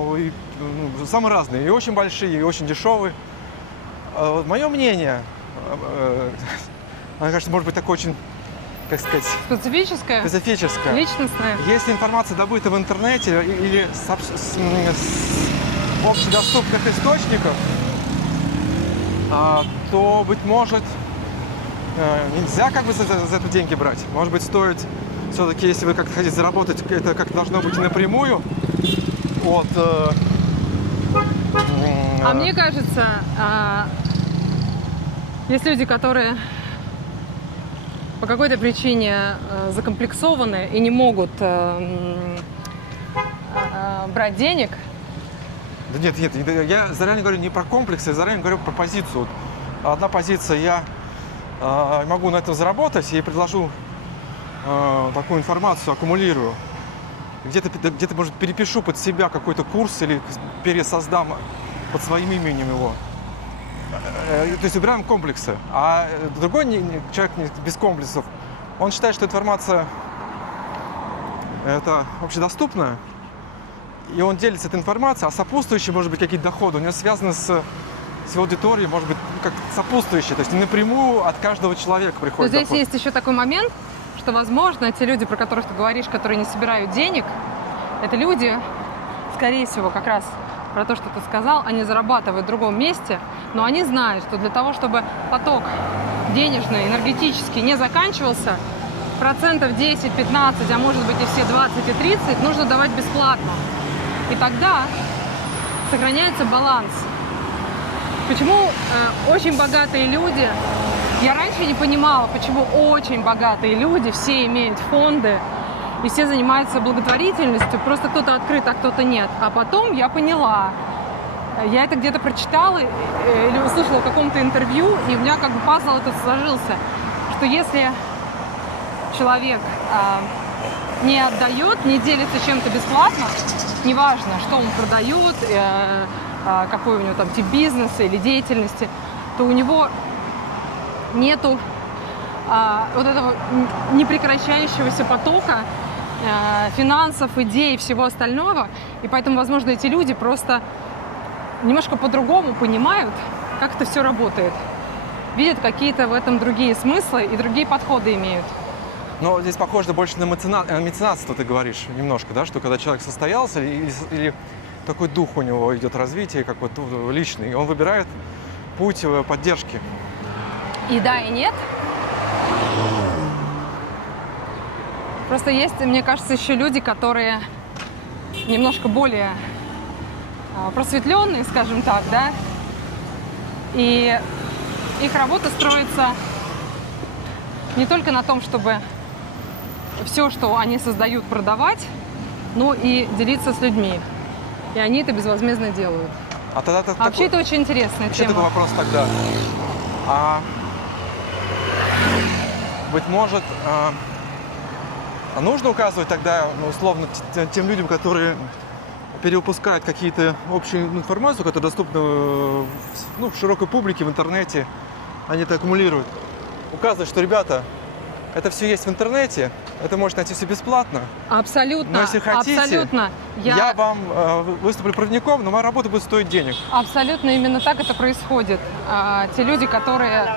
самые разные, и очень большие, и очень дешевые. Мое мнение, оно, кажется, может быть такое очень, как сказать, Специфическое? Личностное? Если информация добыта в интернете или с общедоступных источников, то, быть может, нельзя как бы за это деньги брать. Может быть, стоит все-таки, если вы как-то хотите заработать, это как должно быть напрямую от... А мне кажется, есть люди, которые по какой-то причине закомплексованы и не могут брать денег. Да нет, я заранее говорю не про комплексы, я заранее говорю про позицию. Одна позиция, я могу на этом заработать и предложу такую информацию, аккумулирую. Где-то, может, перепишу под себя какой-то курс или пересоздам под своим именем его. То есть убираем комплексы. А другой человек без комплексов, он считает, что информация это общедоступная, и он делится этой информацией, а сопутствующие, может быть, какие-то доходы у него связаны с аудиторией, может быть, как сопутствующие, то есть не напрямую от каждого человека приходит. Но здесь доход. есть еще такой момент, что, возможно, те люди, про которых ты говоришь, которые не собирают денег, это люди, скорее всего, как раз про то, что ты сказал, они зарабатывают в другом месте, но они знают, что для того, чтобы поток денежный, энергетический не заканчивался, процентов 10-15, а может быть и все 20 и 30 нужно давать бесплатно. И тогда сохраняется баланс. Почему очень богатые люди, я раньше не понимала, почему очень богатые люди, все имеют фонды, и все занимаются благотворительностью, просто кто-то открыт, а кто-то нет. А потом я поняла, я это где-то прочитала или услышала в каком-то интервью, и у меня как бы пазл этот сложился, что если человек не отдает, не делится чем-то бесплатно, неважно, что он продает, какой у него там тип бизнеса или деятельности, то у него нету вот этого непрекращающегося потока финансов, идей и всего остального. И поэтому, возможно, эти люди просто немножко по-другому понимают, как это все работает. Видят какие-то в этом другие смыслы и другие подходы имеют. Но здесь похоже больше на меценатство, ты говоришь, немножко, да, что когда человек состоялся или такой дух у него идет развитие, как вот личный, и он выбирает путь поддержки. И да, и нет. Просто есть, мне кажется, еще люди, которые немножко более просветленные, скажем так, да, и их работа строится не только на том, чтобы все, что они создают, продавать, но и делиться с людьми. И они это безвозмездно делают. Вообще это очень интересная еще тема. такой вопрос тогда. Быть может, нужно указывать тогда, условно, тем людям, которые перевыпускают какие-то общую информацию, которая доступна в широкой публике, в интернете, они это аккумулируют. указывать, что, ребята, это все есть в интернете, это можете найти все бесплатно. Абсолютно. Но если хотите, абсолютно. я вам выступлю проводником, но моя работа будет стоить денег. Абсолютно именно так это происходит. Те люди, которые,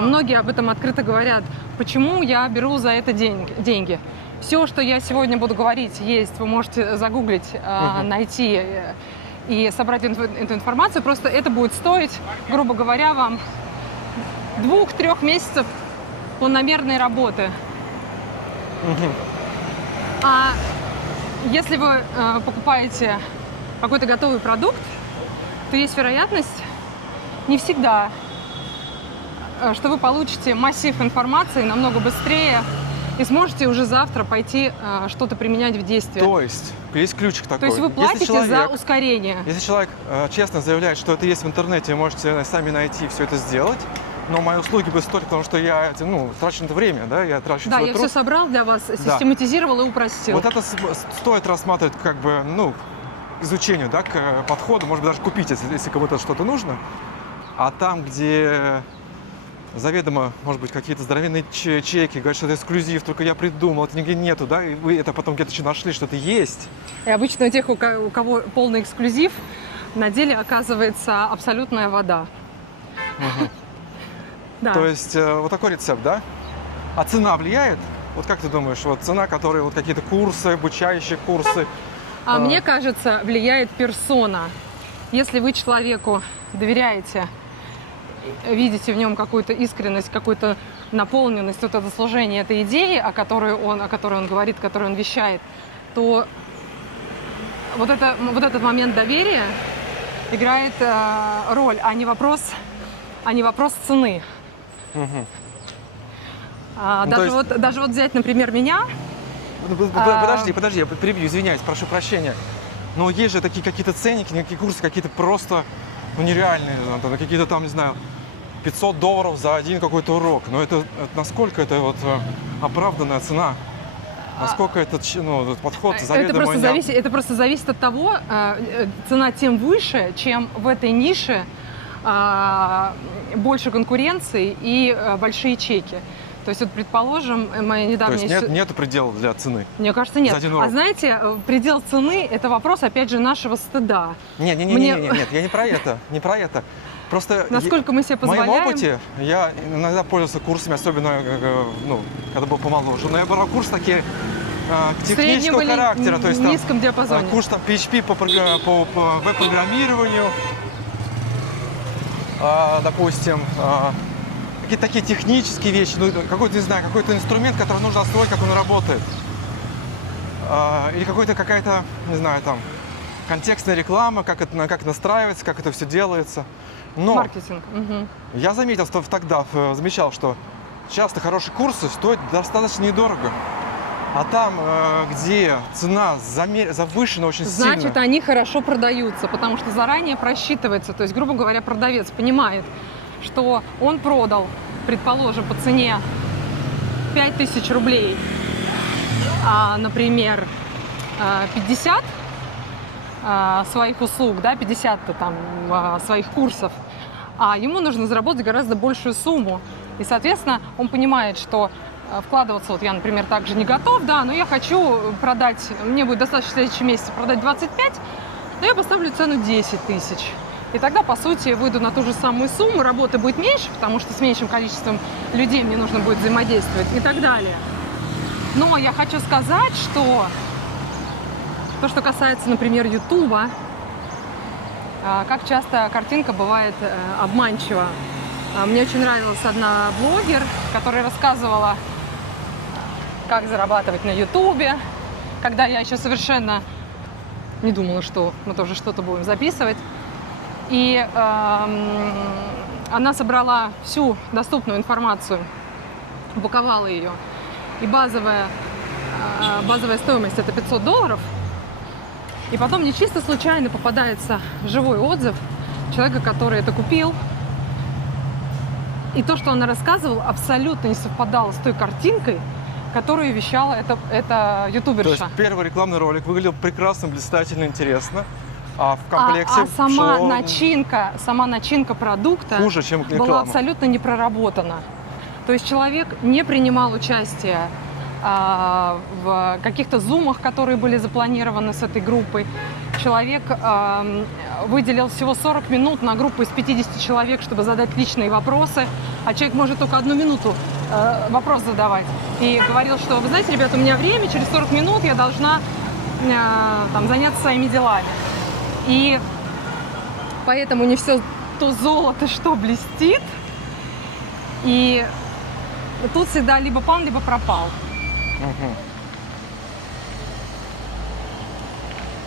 многие об этом открыто говорят, почему я беру за это деньги. Все, что я сегодня буду говорить, есть, вы можете загуглить, найти и собрать эту информацию. Просто это будет стоить, грубо говоря, вам 2-3 месяцев планомерной работы. А если вы покупаете какой-то готовый продукт, то есть вероятность не всегда, что вы получите массив информации намного быстрее и сможете уже завтра пойти что-то применять в действие. То есть ключик такой. То есть вы платите за ускорение. Если человек честно заявляет, что это есть в интернете, вы можете сами найти все это сделать, но мои услуги будут стоить, потому что я трачу на это время, да, я трачу Да, свой я труд. все собрал для вас, систематизировал и упростил. Вот это стоит рассматривать как бы, к изучению, да, к подходу, может быть, даже купить, если кому-то что-то нужно. А там, где заведомо, может быть, какие-то здоровенные чеки, говорят, что это эксклюзив, только я придумал, это нигде нету, да, и вы это потом где-то еще нашли, что это есть. И обычно у тех, у кого полный эксклюзив, на деле оказывается абсолютная вода. Да. То есть вот такой рецепт, да? А цена влияет? Вот как ты думаешь, вот цена, которые вот какие-то курсы, обучающие курсы? Мне кажется, влияет персона. Если вы человеку доверяете, видите в нем какую-то искренность, какую-то наполненность, вот это служение этой идеи, о которой он говорит, о которой он вещает, то вот этот момент доверия играет роль, а не вопрос цены. Даже вот взять, например, меня. Подожди, я перебью, извиняюсь, прошу прощения. Но есть же такие какие-то ценники, какие курсы, какие-то просто нереальные, какие-то там, не знаю, $500 за один какой-то урок. Но это насколько это вот оправданная цена? Насколько этот подход заведомо... Это просто зависит от того, цена тем выше, чем в этой нише больше конкуренции и большие чеки. То есть, вот, предположим, моя недавняя... То есть нету предела для цены? Мне кажется, нет. За один урок. А знаете, предел цены – это вопрос, опять же, нашего стыда. Нет, я не про это. Просто насколько мы себе позволяем... В моем опыте я иногда пользовался курсами, особенно когда был помоложе. Но я брал курсы такие технического характера. То есть, в низком диапазоне. Курс там PHP по веб-программированию, допустим, какие-то такие технические вещи, какой-то инструмент, который нужно освоить, как он работает. Или какая-то, не знаю, там, контекстная реклама, как настраивается, как это все делается. Но маркетинг. Я замечал, что часто хорошие курсы стоят достаточно недорого. А там, где цена завышена очень сильно... Значит, они хорошо продаются, потому что заранее просчитывается. То есть, грубо говоря, продавец понимает, что он продал, предположим, по цене 5000 рублей, например, 50 своих услуг, да, 50 своих курсов, а ему нужно заработать гораздо большую сумму. И, соответственно, он понимает, что вкладываться, вот я, например, также не готов, да, но я хочу продать, мне будет достаточно в следующем месяце продать 25, но я поставлю цену 10 тысяч. И тогда, по сути, выйду на ту же самую сумму, работы будет меньше, потому что с меньшим количеством людей мне нужно будет взаимодействовать и так далее. Но я хочу сказать, что то, что касается, например, Ютуба, как часто картинка бывает обманчива. Мне очень нравилась одна блогер, которая рассказывала, как зарабатывать на Ютубе, когда я еще совершенно не думала, что мы тоже что-то будем записывать. И она собрала всю доступную информацию, упаковала ее. И базовая стоимость – это $500. И потом мне чисто случайно попадается живой отзыв человека, который это купил. И то, что она рассказывала, абсолютно не совпадало с той картинкой, которую вещала эта ютуберша. То есть первый рекламный ролик выглядел прекрасно, блистательно, интересно. А в комплекте сама шло начинка продукта хуже, чем была реклама. абсолютно не проработана. То есть человек не принимал участие в каких-то зумах, которые были запланированы с этой группой. Человек выделил всего 40 минут на группу из 50 человек, чтобы задать личные вопросы, а человек может только 1 минуту вопрос задавать. И говорил, что, вы знаете, ребята, у меня время, через 40 минут я должна там, заняться своими делами. И поэтому не все то золото, что блестит. И тут всегда либо пан, либо пропал. Мгм.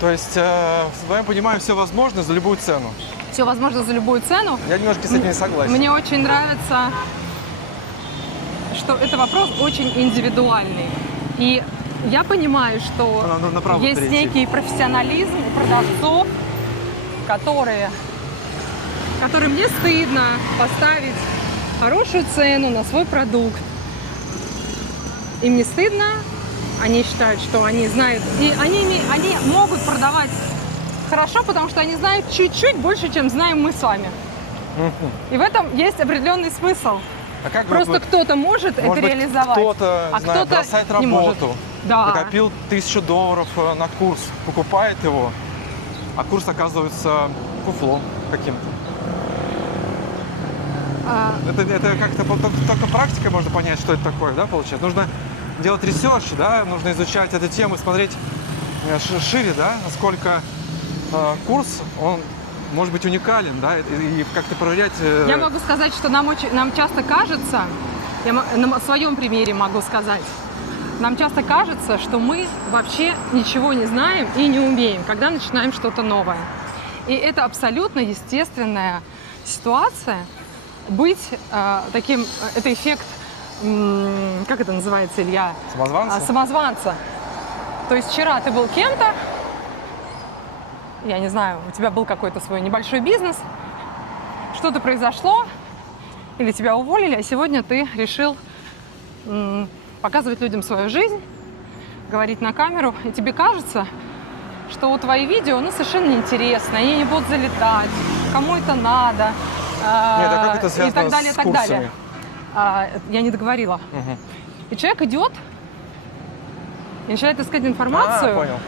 То есть, в твоем понимании, все возможно за любую цену. Все возможно за любую цену. Я немножко с этим не согласен. Мне очень нравится, что это вопрос очень индивидуальный. И я понимаю, что Направо есть перейти. некий профессионализм у продавцов, которым не стыдно поставить хорошую цену на свой продукт. Им не стыдно, они считают, что они знают, и они могут продавать хорошо, потому что они знают чуть-чуть больше, чем знаем мы с вами. И в этом есть определенный смысл. А как Просто вот, кто-то может это может быть, реализовать, кто-то, а знаю, кто-то бросает не может. работу, Да. накопил $1000 на курс, покупает его, а курс оказывается фуфлом каким-то. Это как-то только практикой можно понять, что это такое, да, получается? Нужно делать ресерч, да, нужно изучать эту тему, смотреть шире, да, насколько курс, он может быть уникален, да, и как-то проверять. Я могу сказать, что нам часто кажется, на своем примере могу сказать, нам часто кажется, что мы вообще ничего не знаем и не умеем, когда начинаем что-то новое. И это абсолютно естественная ситуация. Быть таким, это эффект, как это называется, Илья? Самозванца? Самозванца. То есть вчера ты был кем-то, я не знаю, у тебя был какой-то свой небольшой бизнес, что-то произошло, или тебя уволили, а сегодня ты решил показывать людям свою жизнь, говорить на камеру, и тебе кажется, что твои видео, совершенно неинтересны, они не будут залетать, кому это надо, Нет, а как это связано и так далее, с и так курсами? далее. Я не договорила. Мгм. И человек идет и начинает искать информацию. Понял.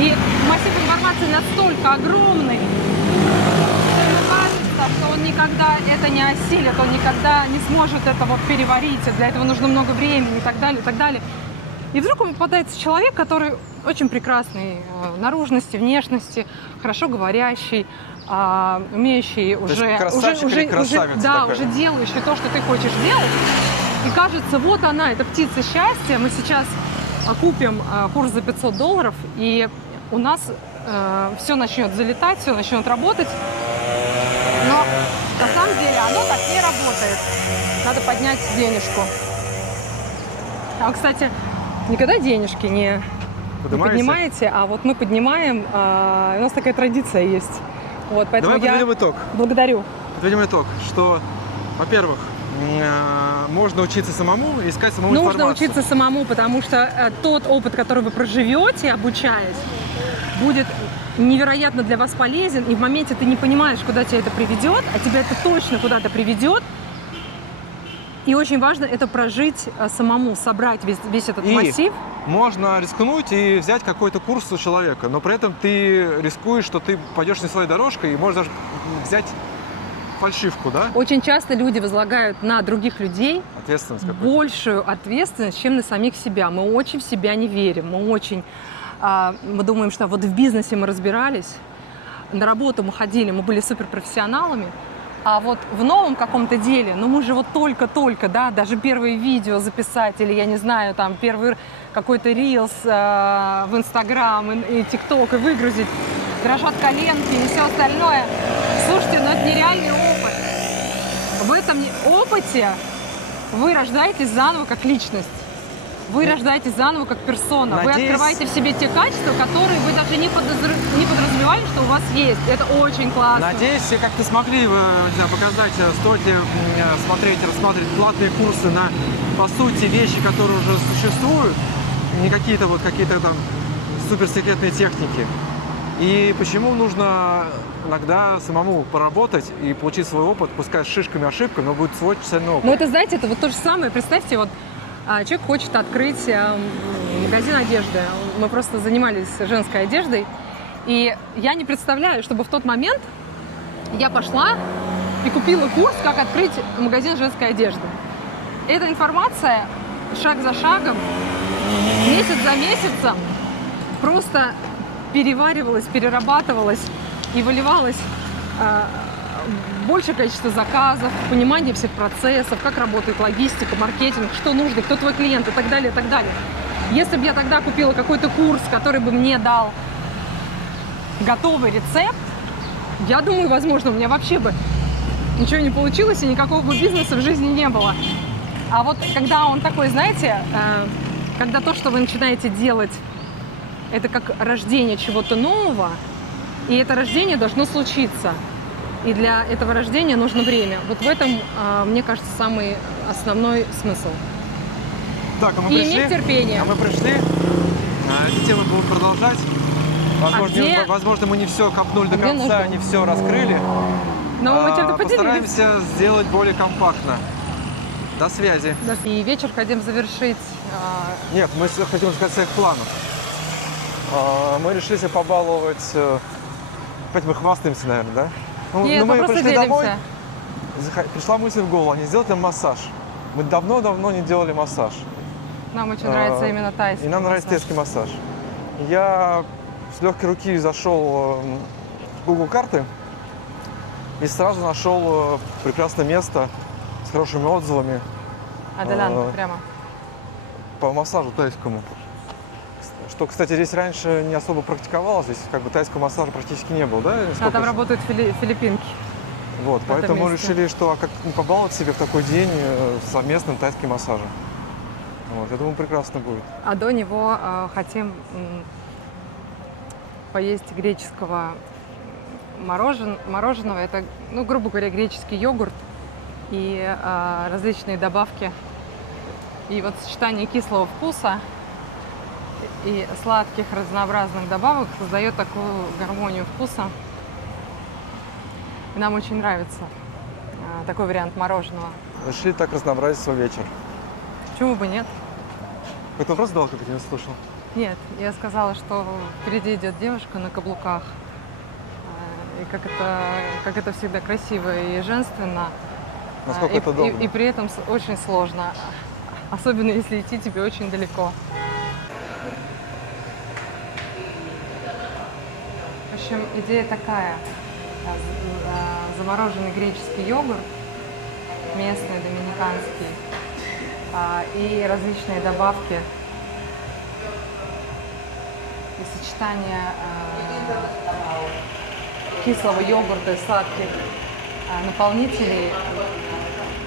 И массив информации настолько огромный, что ему кажется, что он никогда это не осилит, он никогда не сможет это переварить, для этого нужно много времени и так далее, и так далее. И вдруг ему попадается человек, который очень прекрасный наружности, внешности, хорошо говорящий, умеющий уже, красавчик или красавица да, такой? уже делающий то, что ты хочешь делать. И кажется, вот она, эта птица счастья. Мы сейчас купим курс за $500, и у нас все начнет залетать, все начнет работать. Но на самом деле оно так не работает. Надо поднять денежку. А, кстати, никогда денежки не поднимаете, а вот мы поднимаем, у нас такая традиция есть. Вот, поэтому Давай подведем итог. Благодарю. Подведем итог, что, во-первых, можно учиться самому и искать самому Нужно информацию. учиться самому, потому что тот опыт, который вы проживете, обучаясь, будет невероятно для вас полезен, и в моменте ты не понимаешь, куда тебя это приведет, а тебя это точно куда-то приведет. И очень важно это прожить самому, собрать весь этот массив. Можно рискнуть и взять какой-то курс у человека, но при этом ты рискуешь, что ты пойдешь не своей дорожкой и можешь даже взять фальшивку, да? Очень часто люди возлагают на других людей Ответственность какую-то. большую ответственность, чем на самих себя. Мы очень в себя не верим, мы думаем, что вот в бизнесе мы разбирались, на работу мы ходили, мы были суперпрофессионалами, а вот в новом каком-то деле, мы же вот только-только, да, даже первые видео записать или, я не знаю, там, первый какой-то рилс в Инстаграм и ТикТок и выгрузить, дрожат коленки и все остальное. Слушайте, это нереальный опыт. В этом опыте вы рождаетесь заново как личность. Вы рождаетесь заново как персона. Вы Надеюсь... открываете в себе те качества, которые вы даже не подразумевали, что у вас есть. Это очень классно. Надеюсь, как-то смогли показать, стоит ли рассматривать платные курсы на, по сути, вещи, которые уже существуют, не какие-то там суперсекретные техники. И почему нужно иногда самому поработать и получить свой опыт, пускай с шишками, ошибками, но будет свой ценный опыт. Ну, это, знаете, это вот то же самое. Представьте, вот человек хочет открыть магазин одежды. Мы просто занимались женской одеждой. И я не представляю, чтобы в тот момент я пошла и купила курс, как открыть магазин женской одежды. Эта информация шаг за шагом, месяц за месяцем просто переваривалась, перерабатывалась и выливалась большее количество заказов, понимание всех процессов, как работает логистика, маркетинг, что нужно, кто твой клиент и так далее, и так далее. Если бы я тогда купила какой-то курс, который бы мне дал готовый рецепт, я думаю, возможно, у меня вообще бы ничего не получилось и никакого бы бизнеса в жизни не было. А вот когда он такой, знаете, когда то, что вы начинаете делать, это как рождение чего-то нового, и это рождение должно случиться. И для этого рождения нужно время. Вот в этом, мне кажется, самый основной смысл. Так, а мы И пришли. иметь терпение. А мы пришли. Эти темы будут продолжать. где? Возможно, мы не все копнули до Где конца, нужно? не все раскрыли. Но мы чем-то поделились. Постараемся сделать более компактно. До связи. Да. И вечер хотим завершить. Нет, мы хотим сказать своих планов. Мы решили себя побаловать. Опять мы хвастаемся, наверное, да? Нет, мы просто пришли домой. делимся. Пришла мысль в голову, а не сделать нам массаж. Мы давно-давно не делали массаж. Нам очень нравится именно тайский. И нам нравится тайский массаж. Я с легкой руки зашел в Google карты и сразу нашел прекрасное место с хорошими отзывами Аделянт, прямо. по массажу тайскому. Что, кстати, здесь раньше не особо практиковалось, здесь как бы тайского массажа практически не было, да? А там работают филиппинки. Вот, поэтому мы месте. решили, что как не побаловать себя в такой день совместным тайским массажем. Вот, я думаю, прекрасно будет. А до него хотим поесть греческого мороженого. Это, ну, грубо говоря, греческий йогурт и различные добавки. И вот сочетание кислого вкуса и сладких разнообразных добавок создает такую гармонию вкуса. И нам очень нравится такой вариант мороженого. Решили так разнообразить свой вечер. Почему бы нет? Какой-то вопрос задал, как я не слышал? Нет, я сказала, что впереди идет девушка на каблуках. И как это всегда красиво и женственно. Насколько это удобно. И при этом очень сложно. Особенно если идти тебе очень далеко. В общем, идея такая. Замороженный греческий йогурт, местный, доминиканский, и различные добавки. И сочетание кислого йогурта и сладких наполнителей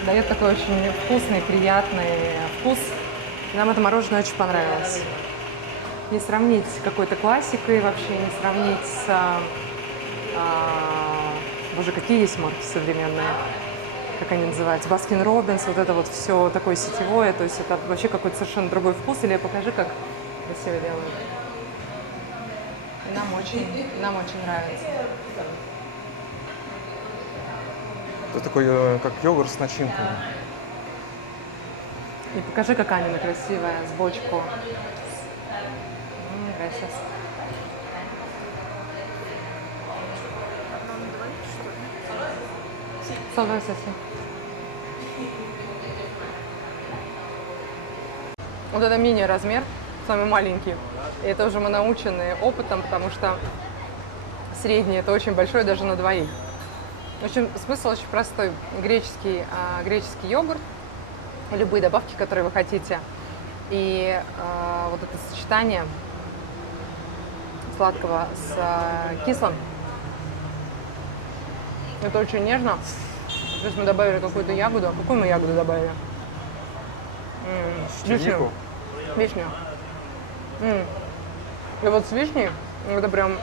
дает такой очень вкусный, приятный вкус. И нам это мороженое очень понравилось. Не сравнить с какой-то классикой вообще, не сравнить с... боже, какие есть марки современные, как они называются, Баскин Роббинс, вот это вот все такое сетевое, то есть это вообще какой-то совершенно другой вкус, или покажи, как красиво делают. И нам очень нравится. Это такой, как йогурт с начинкой. И покажи, какая она красивая, с бочку. Gracias. Solo es así. Вот это мини-размер, самый маленький. И это уже мы научены опытом, потому что средний это очень большой даже на двоих. В общем, смысл очень простой. Греческий йогурт, любые добавки, которые вы хотите. И вот это сочетание сладкого с кислым. Это очень нежно. Плюс мы добавили какую-то ягоду. А какую мы ягоду добавили? Вишню. Вишню. И вот с вишней, это прям,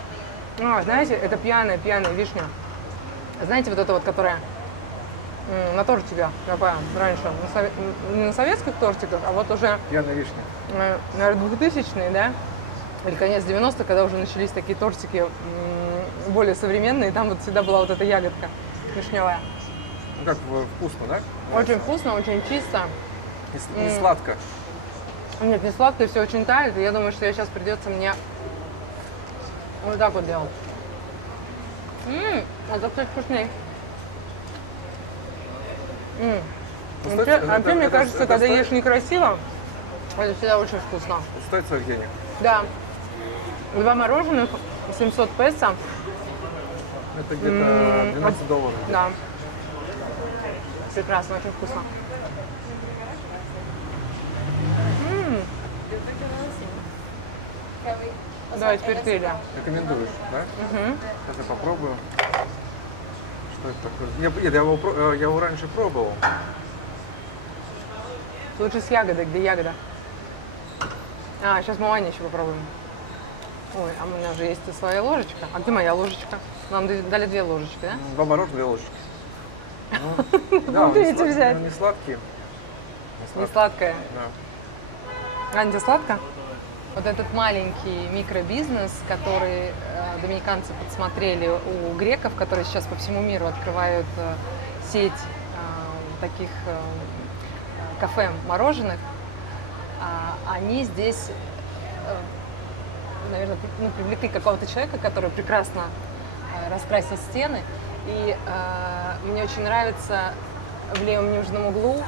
знаете, это пьяная вишня. Знаете, вот это вот, которая на тортике такая раньше, не на советских тортиках, а вот уже, Пьяная вишня. наверное, 2000-е, да? или конец 90-х, когда уже начались такие тортики более современные, там вот всегда была вот эта ягодка вишневая. Ну как вкусно, да? Очень вкусно, очень чисто. И сладко. Нет, не сладко, все очень тает, и я думаю, что сейчас придется мне вот так вот делать. Это, кстати, вкуснее. Вообще, мне кажется, когда стоит- ешь некрасиво, это всегда очень вкусно. Это стоит своих денег. Да. 2 мороженых, 700 песо. Это где-то 12 долларов. Да. Прекрасно, очень вкусно. Давай теперь ты, Илья. Рекомендуешь, да? Сейчас я попробую. Что это такое? Я его раньше пробовал. Лучше с ягодой, где ягода. Сейчас мы Ване еще попробуем. Ой, а у меня же есть и своя ложечка. А где моя ложечка? Нам дали 2 ложечки, да? 2 мороженых, 2 ложечки. Ну, да, Куда эти взять? не сладкие. Не сладкая. Да. Аня, тебе сладко? Вот этот маленький микробизнес, который доминиканцы подсмотрели у греков, которые сейчас по всему миру открывают сеть таких кафе мороженых, они здесь, наверное, привлекли какого-то человека, который прекрасно раскрасил стены. И мне очень нравится в левом нижнем углу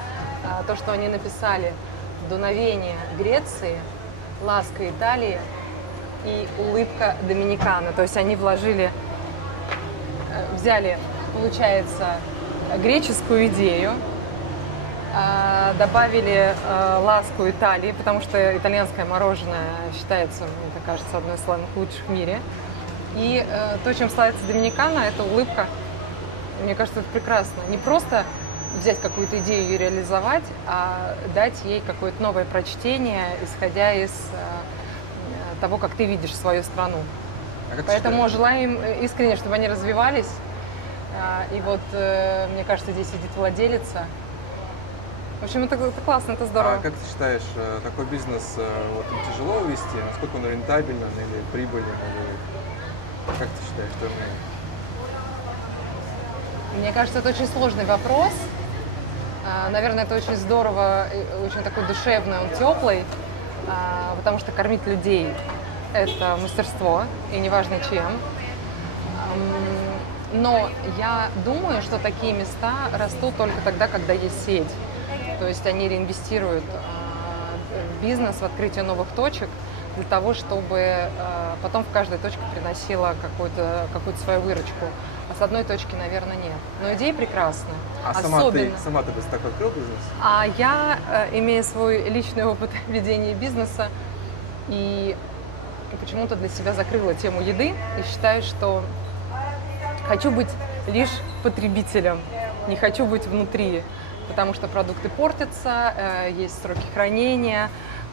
то, что они написали: «Дуновение Греции, ласка Италии и улыбка Доминикана». То есть они взяли, получается, греческую идею, добавили ласку Италии, потому что итальянское мороженое считается, мне кажется, одной из самых лучших в мире. И то, чем славится Доминикана, это улыбка. Мне кажется, это прекрасно. Не просто взять какую-то идею и реализовать, а дать ей какое-то новое прочтение, исходя из того, как ты видишь свою страну. А как ты Поэтому считаешь? желаем искренне, чтобы они развивались. И вот, мне кажется, здесь сидит владелица. В общем, это классно, это здорово. А как ты считаешь, такой бизнес вот, тяжело вести? Насколько он рентабелен или прибыльный? Или... Как ты считаешь, твое мнение? Мне кажется, это очень сложный вопрос. Наверное, это очень здорово, очень такой душевный, он теплый, потому что кормить людей – это мастерство, и неважно чем. Но я думаю, что такие места растут только тогда, когда есть сеть. То есть они реинвестируют в бизнес, в открытие новых точек, для того, чтобы потом в каждой точке приносила какую-то свою выручку. А с одной точки, наверное, нет. Но идея прекрасна. А сама ты бы такой открыл бизнес? А я, имея свой личный опыт ведения бизнеса, и почему-то для себя закрыла тему еды и считаю, что хочу быть лишь потребителем, не хочу быть внутри, потому что продукты портятся, есть сроки хранения,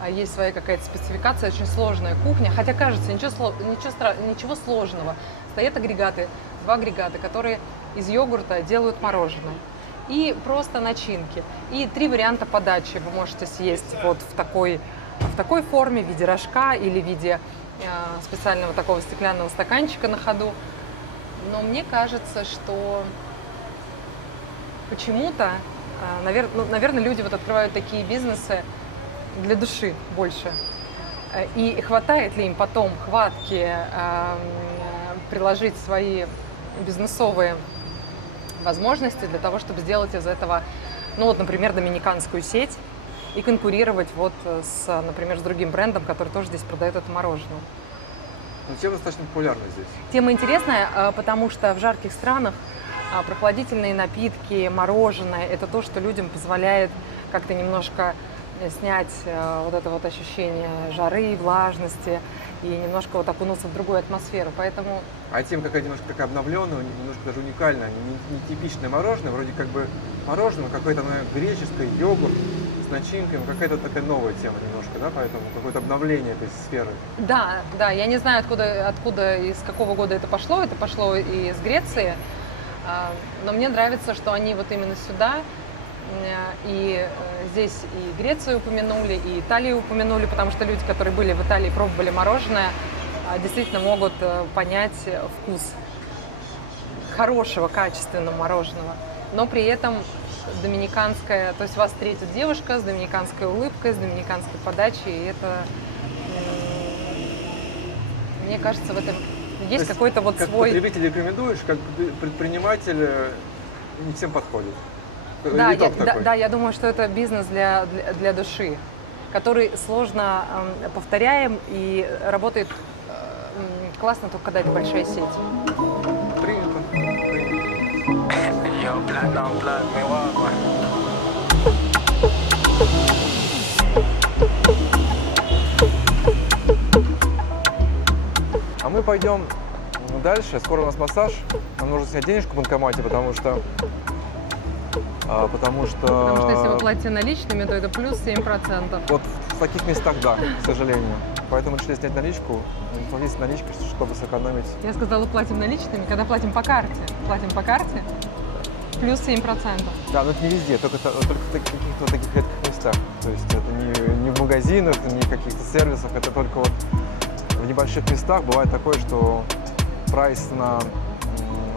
есть своя какая-то спецификация, очень сложная кухня. Хотя кажется, ничего сложного. Стоят агрегаты, 2 агрегата, которые из йогурта делают мороженое. И просто начинки. И 3 варианта подачи вы можете съесть вот в такой форме, в виде рожка или в виде специального такого стеклянного стаканчика на ходу. Но мне кажется, что почему-то, наверное, люди вот открывают такие бизнесы для души больше. И хватает ли им потом хватки приложить свои бизнесовые возможности для того, чтобы сделать из этого, например, доминиканскую сеть и конкурировать например, с другим брендом, который тоже здесь продает это мороженое. Но тема достаточно популярна здесь. Тема интересная, потому что в жарких странах прохладительные напитки, мороженое – это то, что людям позволяет как-то немножко снять вот это вот ощущение жары, влажности и немножко вот окунуться в другую атмосферу. Поэтому... А тема какая немножко такая обновленная, немножко даже уникальная, не типичное мороженое, вроде как бы мороженое, какое-то оно греческое, йогурт с начинками, какая-то такая новая тема немножко, да, поэтому какое-то обновление этой сферы. Да, я не знаю, откуда из какого года это пошло из Греции, но мне нравится, что они вот именно сюда И здесь и Грецию упомянули, и Италию упомянули, потому что люди, которые были в Италии и пробовали мороженое, действительно могут понять вкус хорошего, качественного мороженого. Но при этом доминиканская, то есть вас встретит девушка с доминиканской улыбкой, с доминиканской подачей, и это, мне кажется, в этом есть какой-то вот как свой... потребитель рекомендуешь, как предприниматель не всем подходит. Да, Итог такой. да, я думаю, что это бизнес для души, который сложно повторяем и работает классно только когда это большая сеть. Принято. А мы пойдем дальше. Скоро у нас массаж. Нам нужно снять денежку в банкомате, потому что Потому что если вы платите наличными, то это плюс 7%. вот в таких местах, да, к сожалению. Поэтому решили снять наличку, платить наличкой, чтобы сэкономить. Я сказала, платим наличными, когда платим по карте. Платим по карте, плюс 7%. Да, но это не везде, только в каких-то вот таких редких местах. То есть это не в магазинах, не в каких-то сервисах, это только вот в небольших местах бывает такое, что прайс на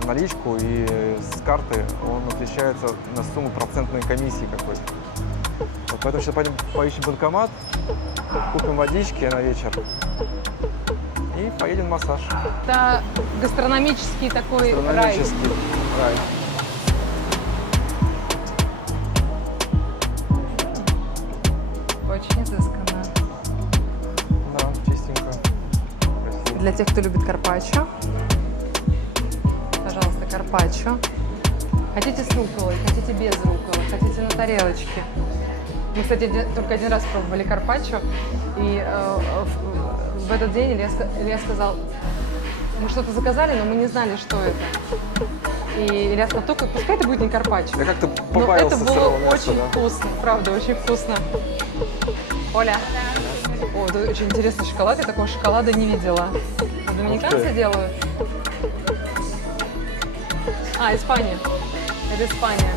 наличку и с карты он отличается на сумму процентной комиссии какой-то. Вот поэтому сейчас пойдем поищем банкомат, купим водички на вечер и поедем на массаж. Это гастрономический такой рай. Гастрономический рай. Очень изысканно. Да, чистенько. Красиво. Для тех, кто любит карпаччо, пожалуйста, карпаччо. Хотите с рукколой, хотите без рукколы, хотите на тарелочке. Мы, кстати, только один раз пробовали карпаччо, и в этот день Илья сказал, мы что-то заказали, но мы не знали, что это. И Илья сказал, только пускай это будет не карпаччо. Я как-то Но побаился это было сырого мяса, очень да. вкусно, правда, очень вкусно. Оля. О, это очень интересный шоколад, я такого шоколада не видела. Доминиканцы делают? А, Испания. Это Испания.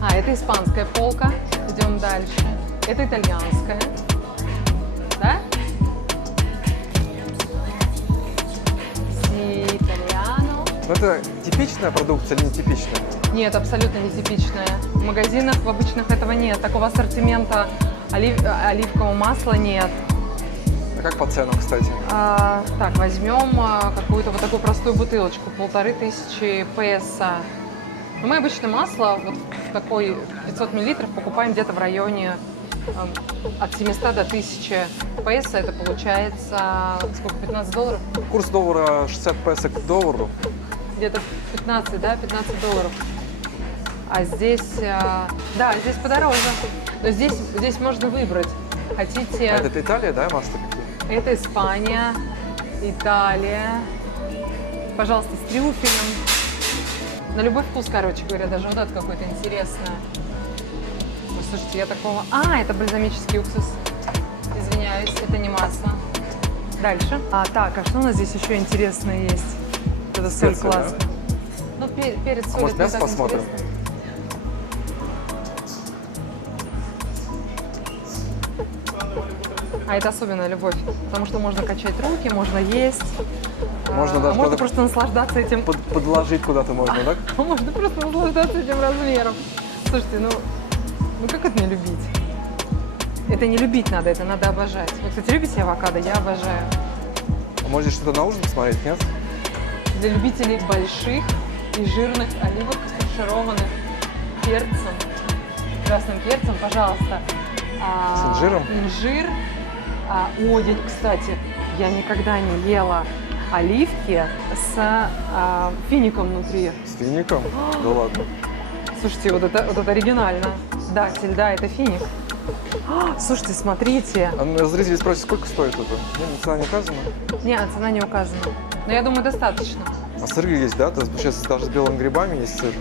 А, это испанская полка. Идем дальше. Это итальянская. Да? Си итальяно. Но это типичная продукция или нетипичная? Нет, абсолютно нетипичная. В магазинах в обычных этого нет. Такого ассортимента оливкового масла нет. А как по ценам, кстати? Так, возьмем какую-то вот такую простую бутылочку, 1500 песо. Но мы обычно масло вот в такой 500 миллилитров покупаем где-то в районе от 700 до 1000 песо. Это получается, сколько, 15 долларов? Курс доллара 60 песо к доллару. Где-то 15, да, 15 долларов. А здесь, да, здесь подороже. Но здесь можно выбрать. Хотите... А это Италия, да, масло какие? Это Испания, Италия. Пожалуйста, с трюфелем. На любой вкус, короче говоря, даже вот это какое-то интересное. Ой, слушайте, я такого... это бальзамический уксус. Извиняюсь, это не масло. Дальше. Так, а что у нас здесь еще интересное есть? Это соль Специи, класс. Ну, перец, соль. Может, это не мясо так посмотрим? интересно. А это особенная любовь, потому что можно качать руки, можно есть, Можно даже можно куда-то просто наслаждаться этим, подложить куда-то можно, да? можно просто наслаждаться этим размером. Слушайте, ну как это не любить? Это не любить надо, это надо обожать. Вы, кстати, любите авокадо? Я обожаю. А может, здесь что-то на ужин посмотреть, нет? Для любителей больших и жирных оливок, фаршированных перцем, красным перцем, пожалуйста. С инжиром? Инжир. Кстати, я никогда не ела оливки с фиником внутри. С фиником? Да ладно. Слушайте, вот это оригинально. Датель, да, это финик. Слушайте, смотрите. А зрители спросят, сколько стоит это? Нет, цена не указана? Нет, цена не указана. Но я думаю, достаточно. А сыры есть, да? То есть сейчас даже с белыми грибами есть сыр.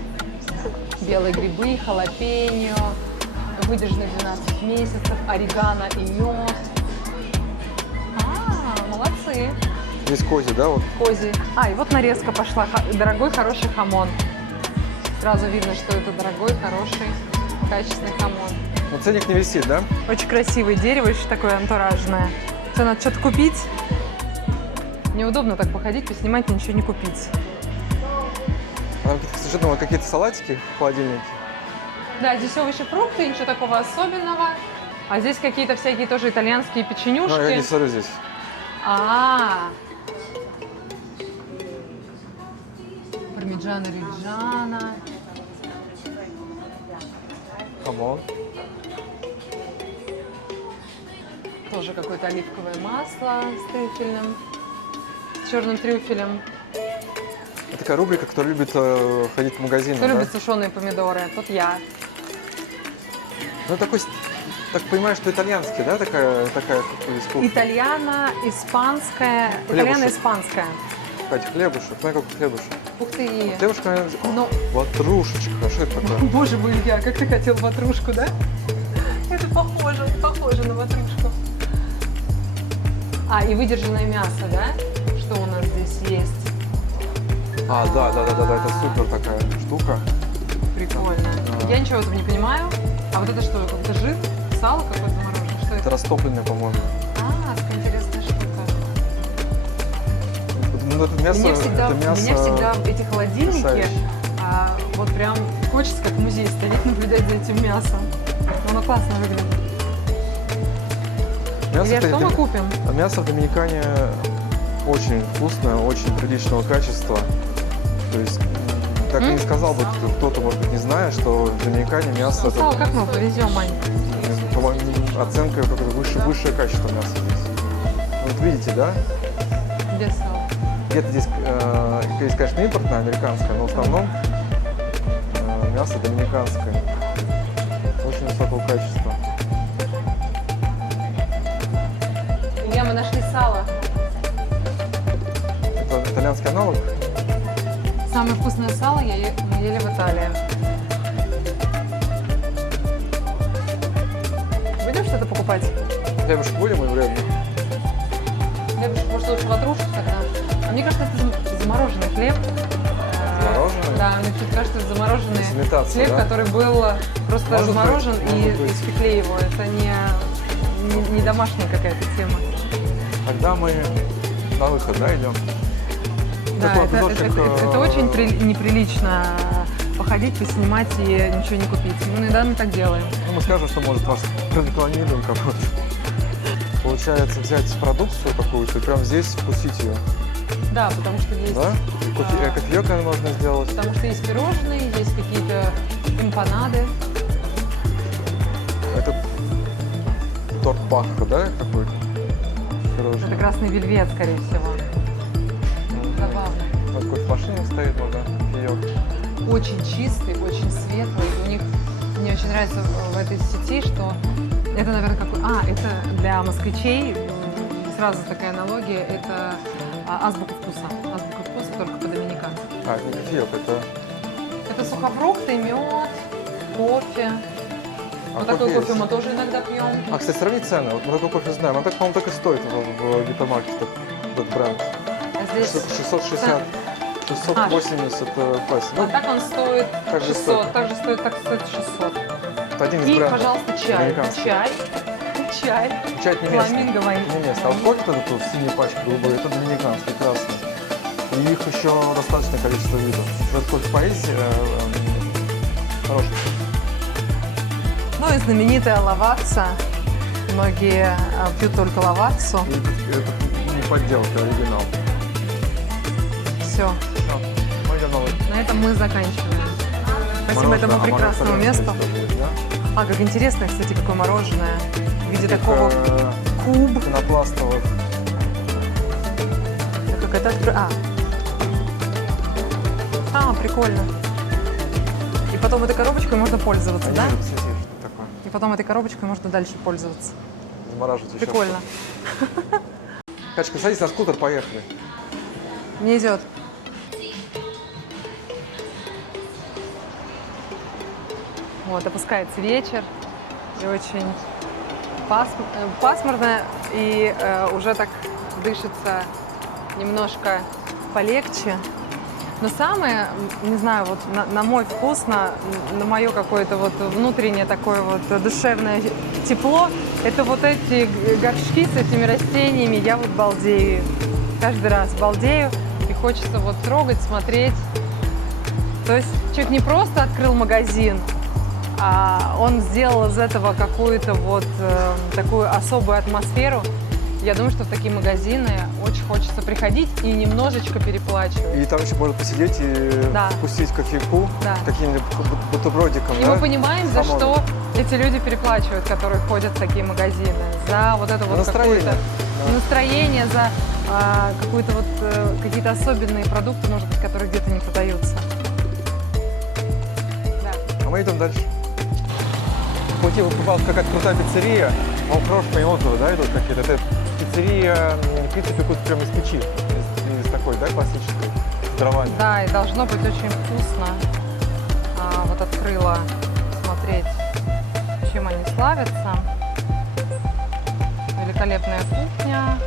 Белые грибы, халапеньо, выдержанный 12 месяцев, орегано и мед. Молодцы. Есть козий, да? Вот. Козий. И вот нарезка пошла. Дорогой, хороший хамон. Сразу видно, что это дорогой, хороший, качественный хамон. Но ценник не висит, да? Очень красивое дерево, еще такое антуражное. Все, надо что-то купить. Неудобно так походить, поснимать и ничего не купить. А там что думала, какие-то салатики в холодильнике? Да, здесь овощи, фрукты, ничего такого особенного. А здесь какие-то всякие тоже итальянские печенюшки. Ну, я не смотрю здесь. Пармиджано Риджано. Хамон. Тоже какое-то оливковое масло с трюфельным, с черным трюфелем. Это такая рубрика, которая любит ходить в магазин. Кто да? любит сушеные помидоры? Тут я. Ну, такой, так понимаешь, что итальянский, да, такая искусство? Итальяно-испанская. Итальяно-испанская. Кстати, хлебушек, смотри, какой хлебушек. Ух ты. Хлебушек, наверное, Ну, ватрушечка, а что это такое? боже мой, Илья, как ты хотел ватрушку, да? Это похоже на ватрушку. А, и выдержанное мясо, да? Что у нас здесь есть? А, да, это супер такая штука. Прикольно. Да. Я ничего в этом не понимаю. А вот это что? Это жир? Сало какое-то замороженное? Что Это это? растопленное, по-моему. Какая интересная штука. Ну, это мясо, Меня всегда эти холодильники, потрясающе. вот прям хочется как в музее стоять, наблюдать за этим мясом. Оно классно выглядит. Илья, что мы купим? Мясо в Доминикане очень вкусное, очень приличного качества. То есть, так и не сказал бы кто-то, может быть, не зная, что в Доминикане мясо... это, Сало как мы повезем, Ань? по-моему, оценка какое-то высшее качество мяса здесь. Вот видите, да? Где сало? Где-то здесь есть, конечно, импортное, американское, но в основном мясо доминиканское. Очень высокого качества. Илья, мы нашли сало. Это итальянский аналог. Самое вкусное сало мы ели в Италии. Будем что-то покупать? Хлебушек будем и вредно. Хлебушек, может, лучше ватрушку тогда? А мне кажется, это замороженный хлеб. Замороженный? Да, мне чуть кажется, это замороженный Это имитация, хлеб, да? который был просто Может заморожен быть, и может быть. испекли его. Это не домашняя какая-то тема. Тогда мы на выход, да, идем? Да, Такой это обзорчик, очень неприлично походить, поснимать и ничего не купить. Ну, иногда мы так делаем. Ну, мы скажем, что, может, вас прорекламируем какую-то. Получается, взять продукцию какую-то и прямо здесь вкусить ее. Да, потому что есть... Да? Кофеек, наверное, можно сделать. Потому что есть пирожные, есть какие-то эмпанады. Это торт Баха, да, какой-то? Пирожный. Это красный вельвет, скорее всего. Забавно. Вот кофемашина стоит, вот, да, кофеек. Очень чистый, очень светлый. У них, мне очень нравится в этой сети, что это, наверное, это для москвичей, сразу такая аналогия, это азбука вкуса. Азбука вкуса только по-доминикански. А, это не кофеек, это... Это сухофрукты, мед, кофе. Вот такой кофе кофе есть. мы тоже иногда пьем. А, кстати, сравнить цены. Вот мы такой кофе знаем. Он так, по-моему, так и стоит в гипермаркетах, этот бренд. А здесь... 660, 680 песо. Ну, А так он стоит так же 600. стоит. Так же стоит 600. это один из И, брендов. пожалуйста, чай. американских. Чай. Чай не местный. Фламинговый. Не местный. А вот кофе этот вот в синей пачке голубой, это доминиканский, красный. И их еще достаточное количество видов. Этот кофе поесть хороший. Ну и знаменитая лавакса. Многие пьют только лаваксу. И это не подделка, а оригинал. Все. Все, мы идем на выход. На этом мы заканчиваем. Спасибо Мороженое, этому прекрасному мороженое месту. тоже есть, да? А, как интересно, кстати, какое мороженое. В виде Таких, такого куб. пенопластовых. Как это прикольно. И потом этой коробочкой можно пользоваться, Они да? же посмотрите, что такое. И потом этой коробочкой можно дальше пользоваться. Замораживать еще. Прикольно. Катечка, садись на скутер, поехали. Мне идет. Вот, опускается вечер. И очень пасмурно. И уже так дышится немножко полегче. Но самое, не знаю, вот на мой вкус, на мое какое-то вот внутреннее такое вот душевное тепло, это вот эти горшки с этими растениями. Я вот балдею. Каждый раз балдею. И хочется вот трогать, смотреть. То есть человек не просто открыл магазин, а он сделал из этого какую-то вот такую особую атмосферу. Я думаю, что в такие магазины очень хочется приходить и немножечко переплачивать. И там еще можно посидеть и Да. вкусить кофейку Да. с каким-нибудь бутербродиком. И да? мы понимаем, за Хамон. что эти люди переплачивают, которые ходят в такие магазины. За вот это вот настроение. какое-то Да. настроение, за какую-то вот какие-то особенные продукты, может быть, которые где-то не продаются. Да. А мы идем дальше. В пути попалась какая-то крутая пиццерия. Вон хорошие отзывы, да, идут какие-то. Это пиццерия, пиццу пекут прямо из печи. Из такой, да, классической, с дровами. Да, и должно быть очень вкусно. Вот открыла смотреть, чем они славятся. Великолепная кухня.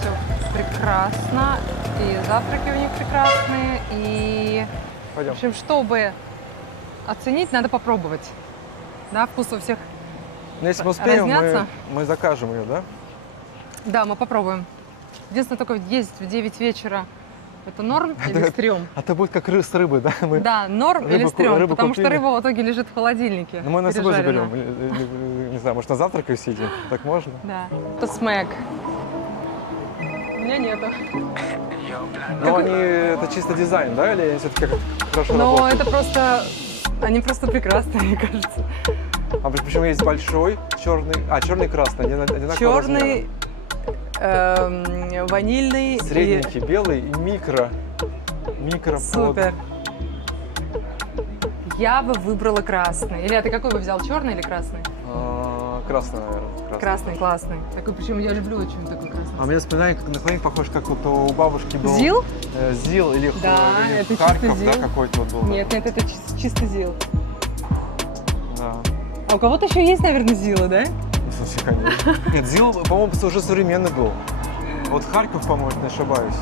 Все прекрасно. И завтраки у них прекрасные. И, в Пойдем. общем, чтобы оценить, надо попробовать. Да, вкус у всех. Ну, если мы успеем, разнятся? мы закажем ее, да? Да, мы попробуем. Единственное, только ездить в 9 вечера. Это норм или стрём? А то будет как с рыбой, да? Мы... Да, норм или рыбу стрём, потому что купили. рыба в итоге лежит в холодильнике. Ну, мы на собой пережаренная. заберем. Не знаю, может, на завтрак ее съедим? Так можно? Да. Это смэк. У меня нету. Ну, они, это чисто дизайн, да? Или они все-таки хорошо Но работают? это просто... Они просто прекрасные, мне кажется. А почему есть большой, черный... А, черный и красный, они одинакового Черный, размера. ванильный Средненький, белый и микро. Микро. и... Супер. Я бы выбрала красный. Илья, ты какой бы взял, черный или красный? Красный, наверное. Красный, классный. Такой, причем я люблю очень такой красный. А мне вспоминаю, как наклонник похож, как вот у бабушки был. Зил? Зил или, Да, или это чисто Харьков, да, Зил. какой-то вот был. Нет, это чисто Зил. Да. А у кого-то еще есть, наверное, Зила, да? Ну, слушай, конечно. Нет, Зил, по-моему, уже современный был. Вот Харьков, по-моему, не ошибаюсь.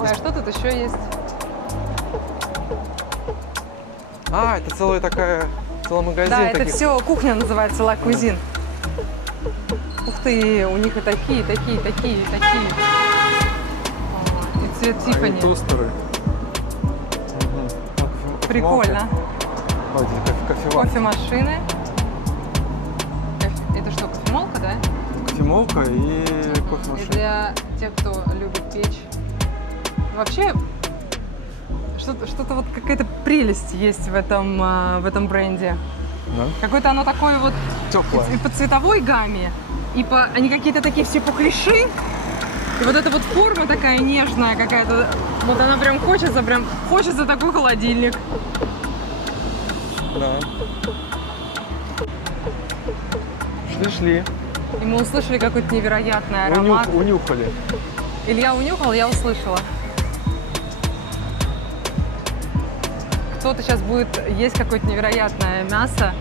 Ой, а что тут еще есть? А, это целый магазин. Да, это таких. все кухня называется Ла Кузин. Ух ты, у них и такие. И цвет А, и Тиффани. тостеры. Прикольно. Ой, это кофеварка. Кофемашины. Это что, кофемолка, да? Кофемолка и И кофемашина. для тех, кто любит печь. Вообще, что-то вот какая-то прелесть есть в этом бренде. Да? Какое-то оно такое вот Теплое. и по цветовой гамме, и они какие-то такие все пухляши. И вот эта вот форма такая нежная какая-то, вот она прям хочется такой холодильник. Да. Шли. И мы услышали какой-то невероятный аромат. Унюхали. Илья унюхал, я услышала. Кто-то сейчас будет есть какое-то невероятное мясо.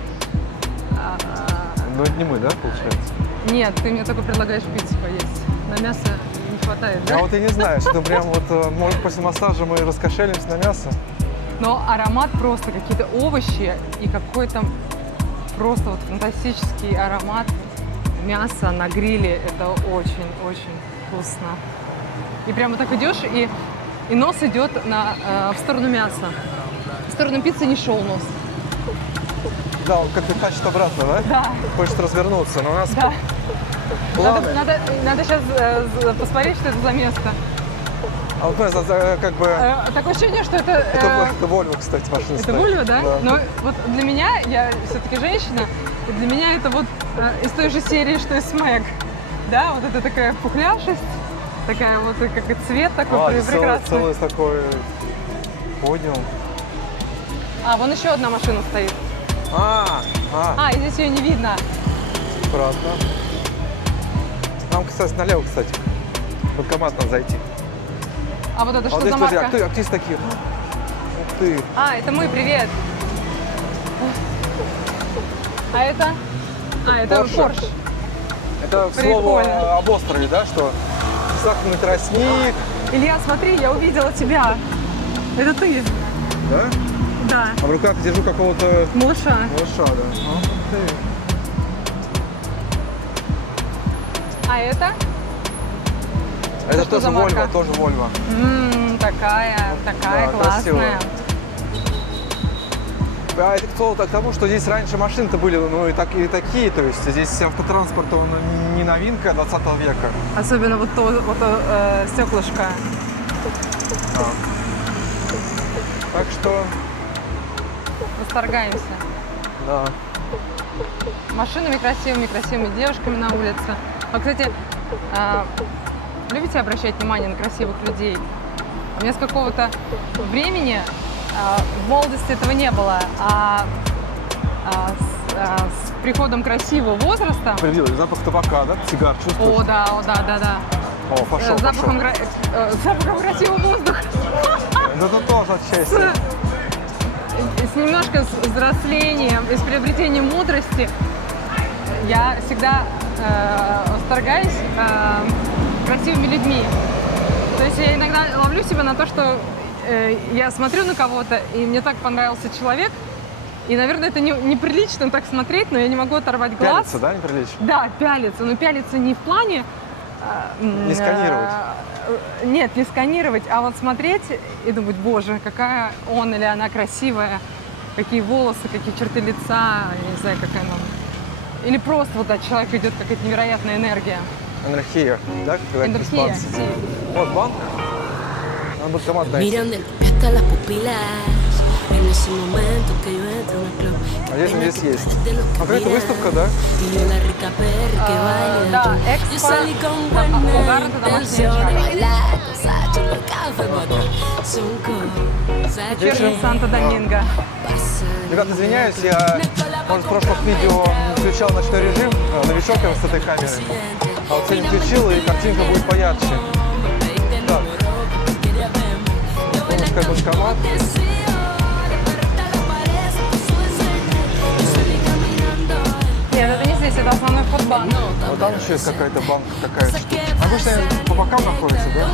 Но это не мы, да, получается? Нет, ты мне только предлагаешь пиццу поесть. На мясо не хватает, да? Я вот и не знаю, что прям вот, может, после массажа мы раскошелимся на мясо. Но аромат просто, какие-то овощи и какой-то просто вот фантастический аромат мяса на гриле. Это очень-очень вкусно. И прямо так идешь, и нос идет в сторону мяса. В сторону пиццы не шел нос. Да, он как-то тащит обратно, да? Да. Хочет развернуться, но у нас Да. планы. Надо сейчас посмотреть, что это за место. А вот как бы... Такое ощущение, что это... Это Volvo, кстати, машина Это стоит. Вольво, да? Да. Но вот для меня, я все-таки женщина, и для меня это вот из той же серии, что и смэк. Да, вот это такая пухляшесть, такая вот как и цвет такой здесь прекрасный. целый такой подиум. А, вон еще одна машина стоит. А, И здесь ее не видно. аккуратно. Нам, кстати, налево, кстати. В банкомат надо зайти. А вот это А что вот здесь, за подожди, марка? актрисы такие. Ух ты. Это мы, привет. А это? Это Porsche. Porsche. Это, к Прикольно. слову, об острове, да, что сахарный тростник. Илья, смотри, я увидела тебя. Это ты? Да? Да. А в руках держу какого-то Малыша. малыша, да. Ух ты. А это? Это что тоже за марка? Volvo, тоже Volvo. Такая Да, классная. красивая. А это к тому, что здесь раньше машины-то были, ну и такие, то есть здесь автотранспорт, он не новинка 20 века. Особенно вот то стеклышко. Так что, Восторгаемся. да. Машинами красивыми девушками на улице. А, кстати, любите обращать внимание на красивых людей? У меня с какого-то времени в молодости этого не было, с приходом красивого возраста. Привил, запах табака, да? Сигар чувствуешь? О, да. О, пошел, Запахом пошел. запахом красивого воздуха. Да тут тоже отчасти. С немножко взрослением и с приобретением мудрости я всегда восторгаюсь красивыми людьми. То есть я иногда ловлю себя на то, что я смотрю на кого-то, и мне так понравился человек, и, наверное, это неприлично так смотреть, но я не могу оторвать глаз. Пялиться, да, неприлично? Да, пялиться. Но пялиться не в плане... Не сканировать. Нет, не сканировать, а вот смотреть и думать, боже, какая он или она красивая, какие волосы, какие черты лица, я не знаю, какая она. Или просто вот от человека идет какая-то невероятная энергия. Энергия, да? Когда Энергия. испанцы. Вот банк. Надо банкомат найти. Miran del pie hasta las pupilas. En ese momento que yo entro en el club. А здесь есть. Смотри, это выставка, да? Y yo la rica perra que baila. Да, Yo Экспо. salí con Угар buena это домашняя intención de шара. bailar. Cosas chulo, café, botón. Son cosas que Вечер Санто-Доминго. pasan. Ребят, извиняюсь, я, может, в прошлых видео не включал ночной режим, новичок я с этой камерой. А вот сегодня включил, и картинка будет поярче. Так. Пускай банкомат. Нет, это не здесь, это основной вход банка. Вот там еще есть какая-то банка такая. Обычно они по бокам находятся, да?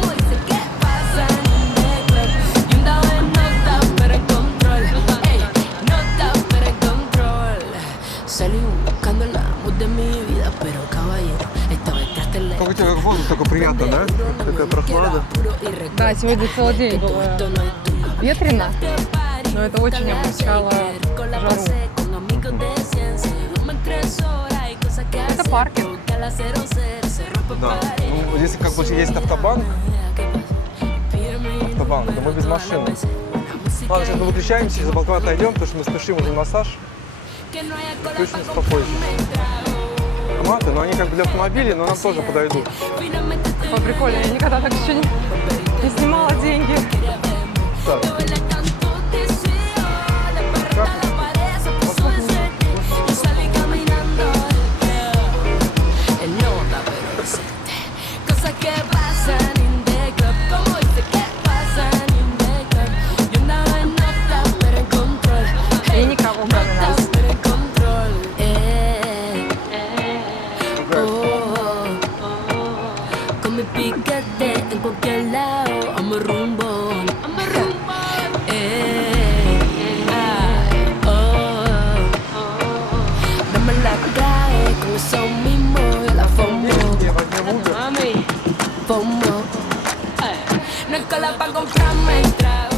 Salí buscando el amor de mi vida, pero caballero, esta vez traste el Как у тебя воздух такой приятно, да? Такая прохлада. Да, сегодня целый день было ветрено, но это очень облегчало жару. Это паркинг. Да. Ну, если как бы есть автобанк, то мы без машины. Ладно, сейчас мы выключаемся, из-за балкона отойдем, потому что мы спешим уже на массаж. Включимся попозже. Автоматы, но они как бы для автомобилей, но нам тоже подойдут. О, прикольно, я никогда так еще не снимала деньги. Так. Cosas que pasan in the club, como dice que pasan in the club. Yo andaba en nota, pero en control. И никого кроме нас. Pero en control. Con mi piquete en cualquier lado, amo rumbo. Dame la clave, con eso mismo yo la formo. Mami, FOMO. No es cola pa' comprarme el trago.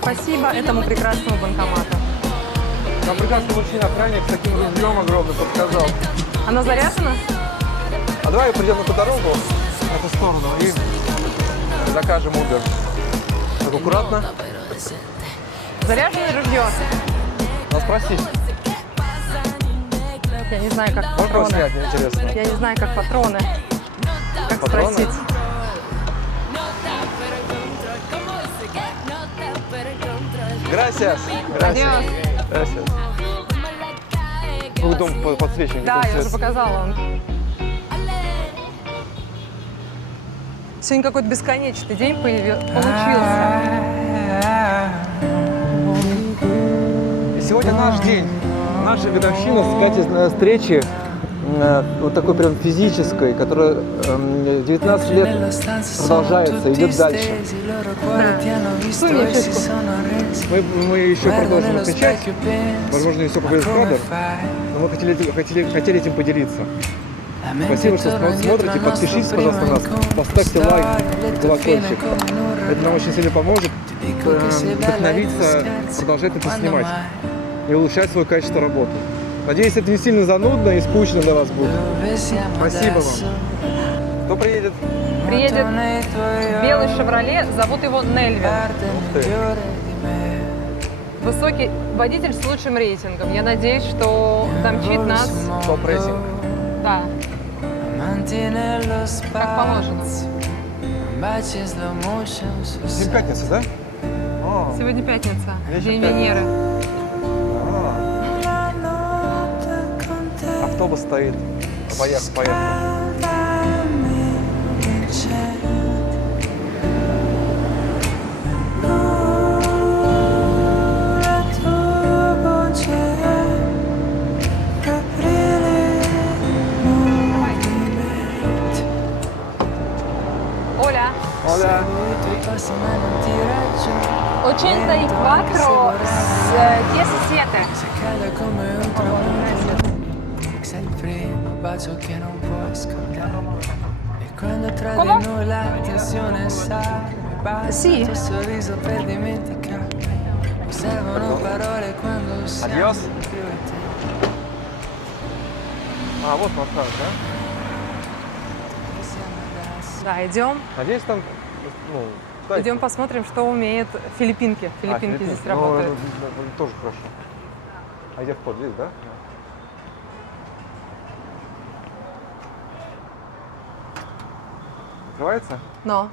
Спасибо этому прекрасному банкомату. Нам прекрасный мужчина-охранник с таким ружьем огромным подсказал. Она заряжена? А давай придем на эту дорогу, на эту сторону, и закажем Uber. Так, аккуратно. Заряженное ружье? Надо спросить. Я не знаю, как Можно его патроны. снять, мне интересно. Я не знаю, как патроны. Как Патроны? спросить? Gracias. Adiós. Gracias. Ну, дом подсвечник. Да, я уже показала вам. Сегодня какой-то бесконечный день получился. И сегодня наш день. Наша годовщина с Катей встречи вот такой прям физической, которая 19 лет продолжается, идет дальше. Мы еще продолжим отмечать, возможно, не столько будет кадр, но мы хотели этим поделиться. Спасибо, что смотрите, подпишитесь, пожалуйста, на нас, поставьте лайк, колокольчик. Это нам очень сильно поможет вдохновиться, продолжать это снимать и улучшать свое качество работы. Надеюсь, это не сильно занудно и скучно для вас будет. Спасибо вам. Кто приедет? Приедет белый «Шевроле», зовут его Нельвин. Высокий водитель с лучшим рейтингом. Я надеюсь, что домчит нас. Топ-рейтинг. Да, как положено. Сегодня пятница, да? Сегодня пятница, Вечер день пятницы. Венеры. Автобус стоит. Поехали. Оля, Оля. 84 17. Sei il primo bacio che non puoi scordare. E quando tra Come? di noi la tensione sale, basta Sì. il tuo sorriso per dimenticare. Mi servono parole quando siamo Adios. più e te. А, вот массаж, да? Siamo adesso. Да, идем. Надеюсь, там, ну, дайте. Идем посмотрим, что умеют филиппинки. Филиппинки здесь работают. Ну, тоже хорошо. А где вход? Здесь, да? Открывается? Но.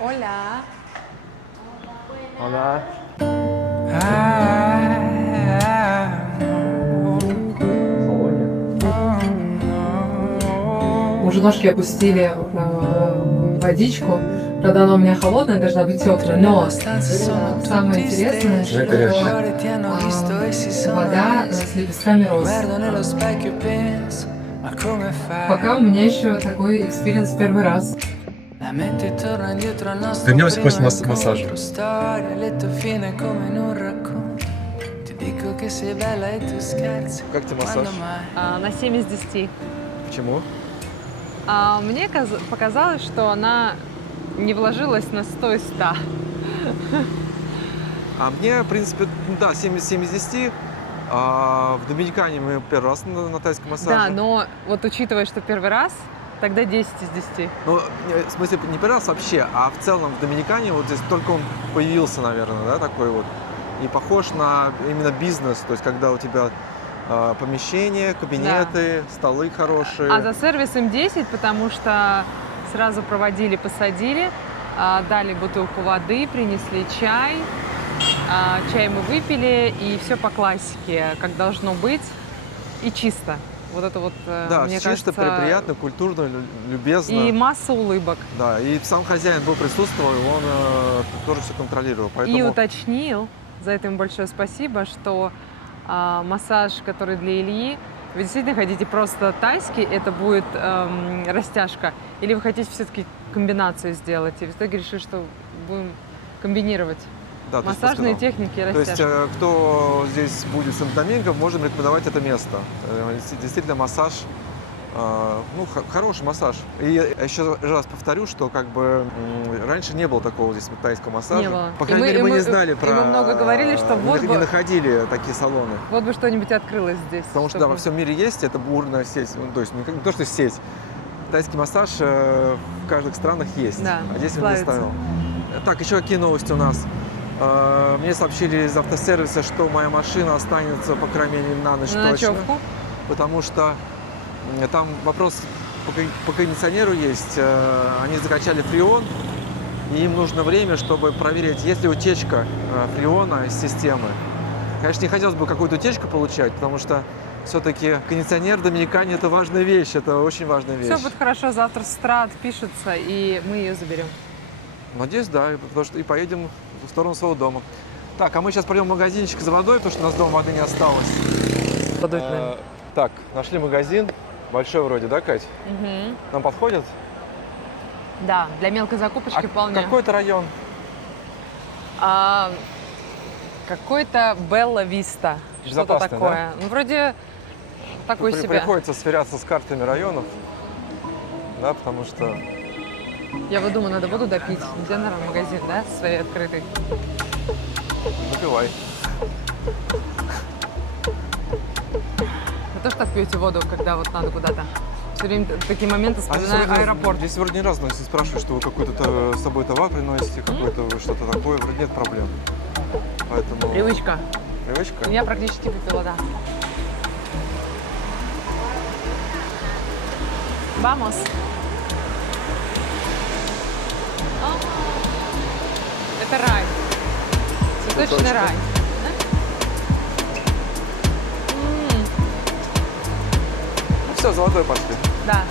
Оля. Она. Уже ножки опустили в водичку. Правда, она у меня холодная, должна быть теплая. Но самое интересное, что вода с лепестками роз. Guardo nello specchio e penso, ma come fai? Пока у меня еще такой экспириенс первый раз. La mente torna indietro al nostro Вернемся primo после массажа. incontro, storia, letto fine come in un racconto. Ti dico che sei bella e tu scherzi. Как тебе массаж? Quando mai? На 7 из 10. Почему? Мне показалось, что она не вложилась на 100 из 100. А мне, в принципе, ну да, 7 из 10. А в Доминикане мы первый раз на тайском массаже. Да, но вот учитывая, что первый раз, тогда 10 из 10. Ну, в смысле, не первый раз вообще, а в целом в Доминикане вот здесь только он появился, наверное, да, такой вот. И похож на именно бизнес, то есть когда у тебя помещения, кабинеты, столы хорошие. А за сервис им 10, потому что сразу проводили, посадили, дали бутылку воды, принесли чай. Чай мы выпили, и все по классике, как должно быть, и чисто. Вот это вот, Да, мне чисто, кажется, приятно, культурно, любезно. и масса улыбок. Да, и сам хозяин был присутствовал, и он тоже все контролировал. Поэтому... И уточнил, за это ему большое спасибо, что массаж, который для Ильи, вы действительно хотите просто тайский, это будет растяжка, или вы хотите все-таки комбинацию сделать? И в итоге решили, что будем комбинировать Да, то есть массажные подсказал. техники и То есть, растяжку. кто здесь будет в Санто-Доминго, можем рекомендовать это место. Действительно, массаж, ну, хороший массаж. И я еще раз повторю, что как бы раньше не было такого здесь тайского массажа. Не было. По И крайней мы- мере, и мы мы- не знали и про... мы много говорили, что вот не бы- находили такие салоны. Вот бы что-нибудь открылось здесь. Потому что, да, чтобы- во всем мире есть, это бурная сеть, ну, то есть не то, что сеть. Тайский массаж в каждых странах есть, Да, а здесь он не славится. ставил. Так, еще какие новости у нас? Мне сообщили из автосервиса, что моя машина останется, по крайней мере, на ночь На точно. ночевку. Потому что там вопрос по кондиционеру есть. Они закачали фреон, и им нужно время, чтобы проверить, есть ли утечка фреона из системы. Конечно, не хотелось бы какую-то утечку получать, потому что все-таки кондиционер в Доминикане – это важная вещь, это очень важная вещь. Все будет хорошо, завтра с утра отпишется, и мы ее заберем. Надеюсь, да, потому что и поедем в сторону своего дома. Так, а мы сейчас пойдем в магазинчик за водой, потому что у нас дома воды не осталось. Подуть, наверное. Так, нашли магазин. Большой вроде, да, Кать? Нам подходит? Да, для мелкой закупочки вполне. Какой это район? Какой-то Белла Виста. Что-то Безопасный, такое. Ну, вроде такой себе. Приходится сверяться с картами районов. Да, потому что... Я вот думаю, надо воду допить. Где, наверное, магазин, да, своей открытый? Выпивай. Вы тоже так пьете воду, когда вот надо куда-то? Все время такие моменты вспоминаю аэропорт. Здесь вроде ни разу, но если спрашивают, что вы какой-то с собой товар приносите, какой-то вы что-то такое, вроде нет проблем. Поэтому... Привычка. Привычка? Я практически выпила, да. Vamos. Это рай. Цветочный Цветочный. рай. Ну все, за водой пошли. Да.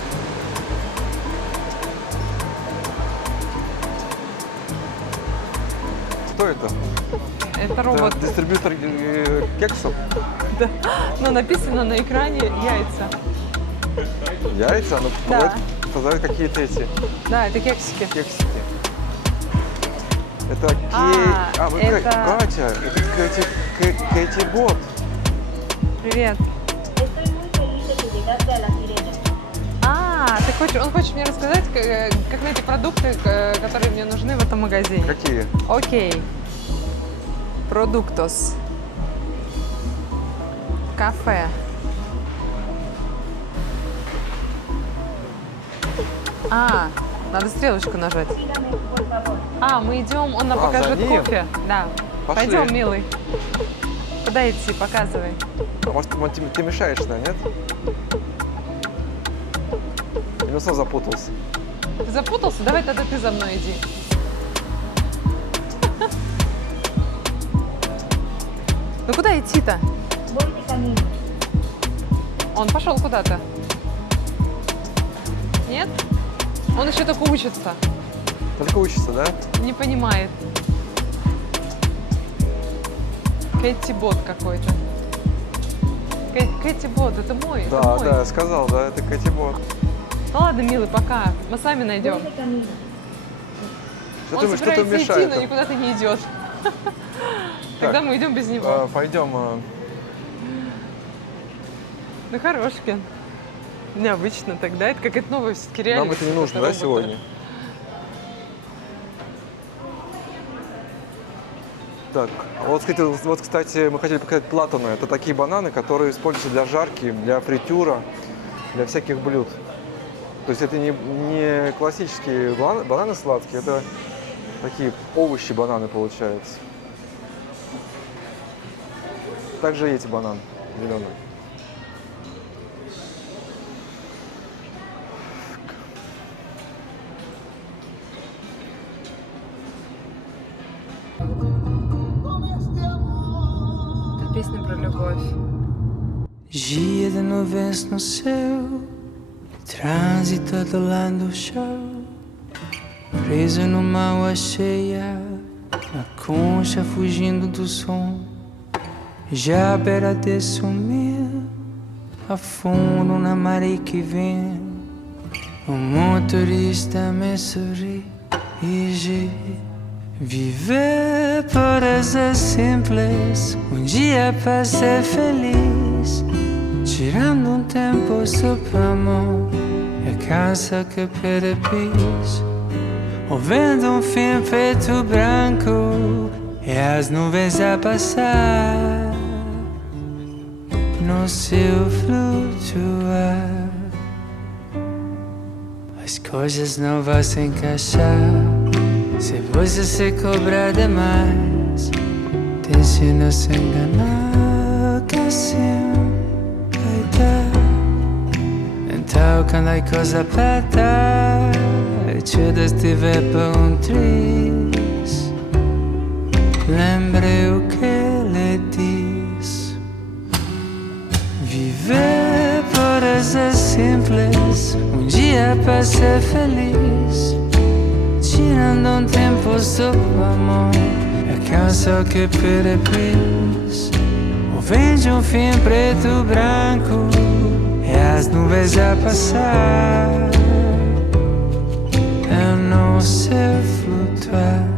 Кто это? Это робот. Это дистрибьютор кексов? Но написано на экране яйца. Яйца? Ну, Да. продают какие-то эти Да, это кексики. кексики. Это вы это- Катя, это Кэти Бот. Привет. Он хочет мне рассказать, как найти продукты, которые мне нужны в этом магазине. Какие? Окей. Продуктос. Кафе. Надо стрелочку нажать. Мы идем, он нам за покажет ним? кофе. Да. Пошли. Пойдем, милый. Куда идти? Показывай. А может, ты мешаешь, да, нет? Или сам запутался? Ты запутался? Давай тогда ты за мной иди. Ну куда идти-то? Он пошел куда-то. Нет? Он еще только учится. Только учится, да? Не понимает. Кэти Бот какой-то. Кэти Бот, это мой. это Да, мой. да, сказал, да, это Кэти Бот. Ну ладно, милый, пока. Мы сами найдем. Что Он ты собирается идти, мешает? но никуда-то не идет. Тогда мы идем без него. Пойдем. Ну, хорошки. Необычно тогда. Это какая-то новая все-таки реальность. Нам это не нужно, да, роботы. сегодня? Так, вот, кстати, мы хотели показать платаны. Это такие бананы, которые используются для жарки, для фритюра, для всяких блюд. То есть это не классические бананы сладкие, это такие овощи-бананы получаются. Также и эти бананы зеленые. Это песня про любовь. Dia de nuvens no céu, trânsito do lado do chão, preso numa água cheia, na concha fugindo do som. Já à beira de sumir, afundo na maré que vem. O motorista me sorri e viver parece simples, dia para ser feliz. Tirando tempo só pra amor, é casa que perde piso. Ouvindo fim preto branco, e as nuvens a passar no céu flutuar. As coisas não vão se encaixar se você se cobrar demais. Deixe não se enganar, que assim vai dar. Então quando a coisa aperta e tudo estiver bom triste, lembre o que ele diz. Viver parece simples, dia para ser feliz. Tirando tempo só pro amor, é canção que reprise, ouvinte filme preto branco e as nuvens a passar. Eu não sei flutuar.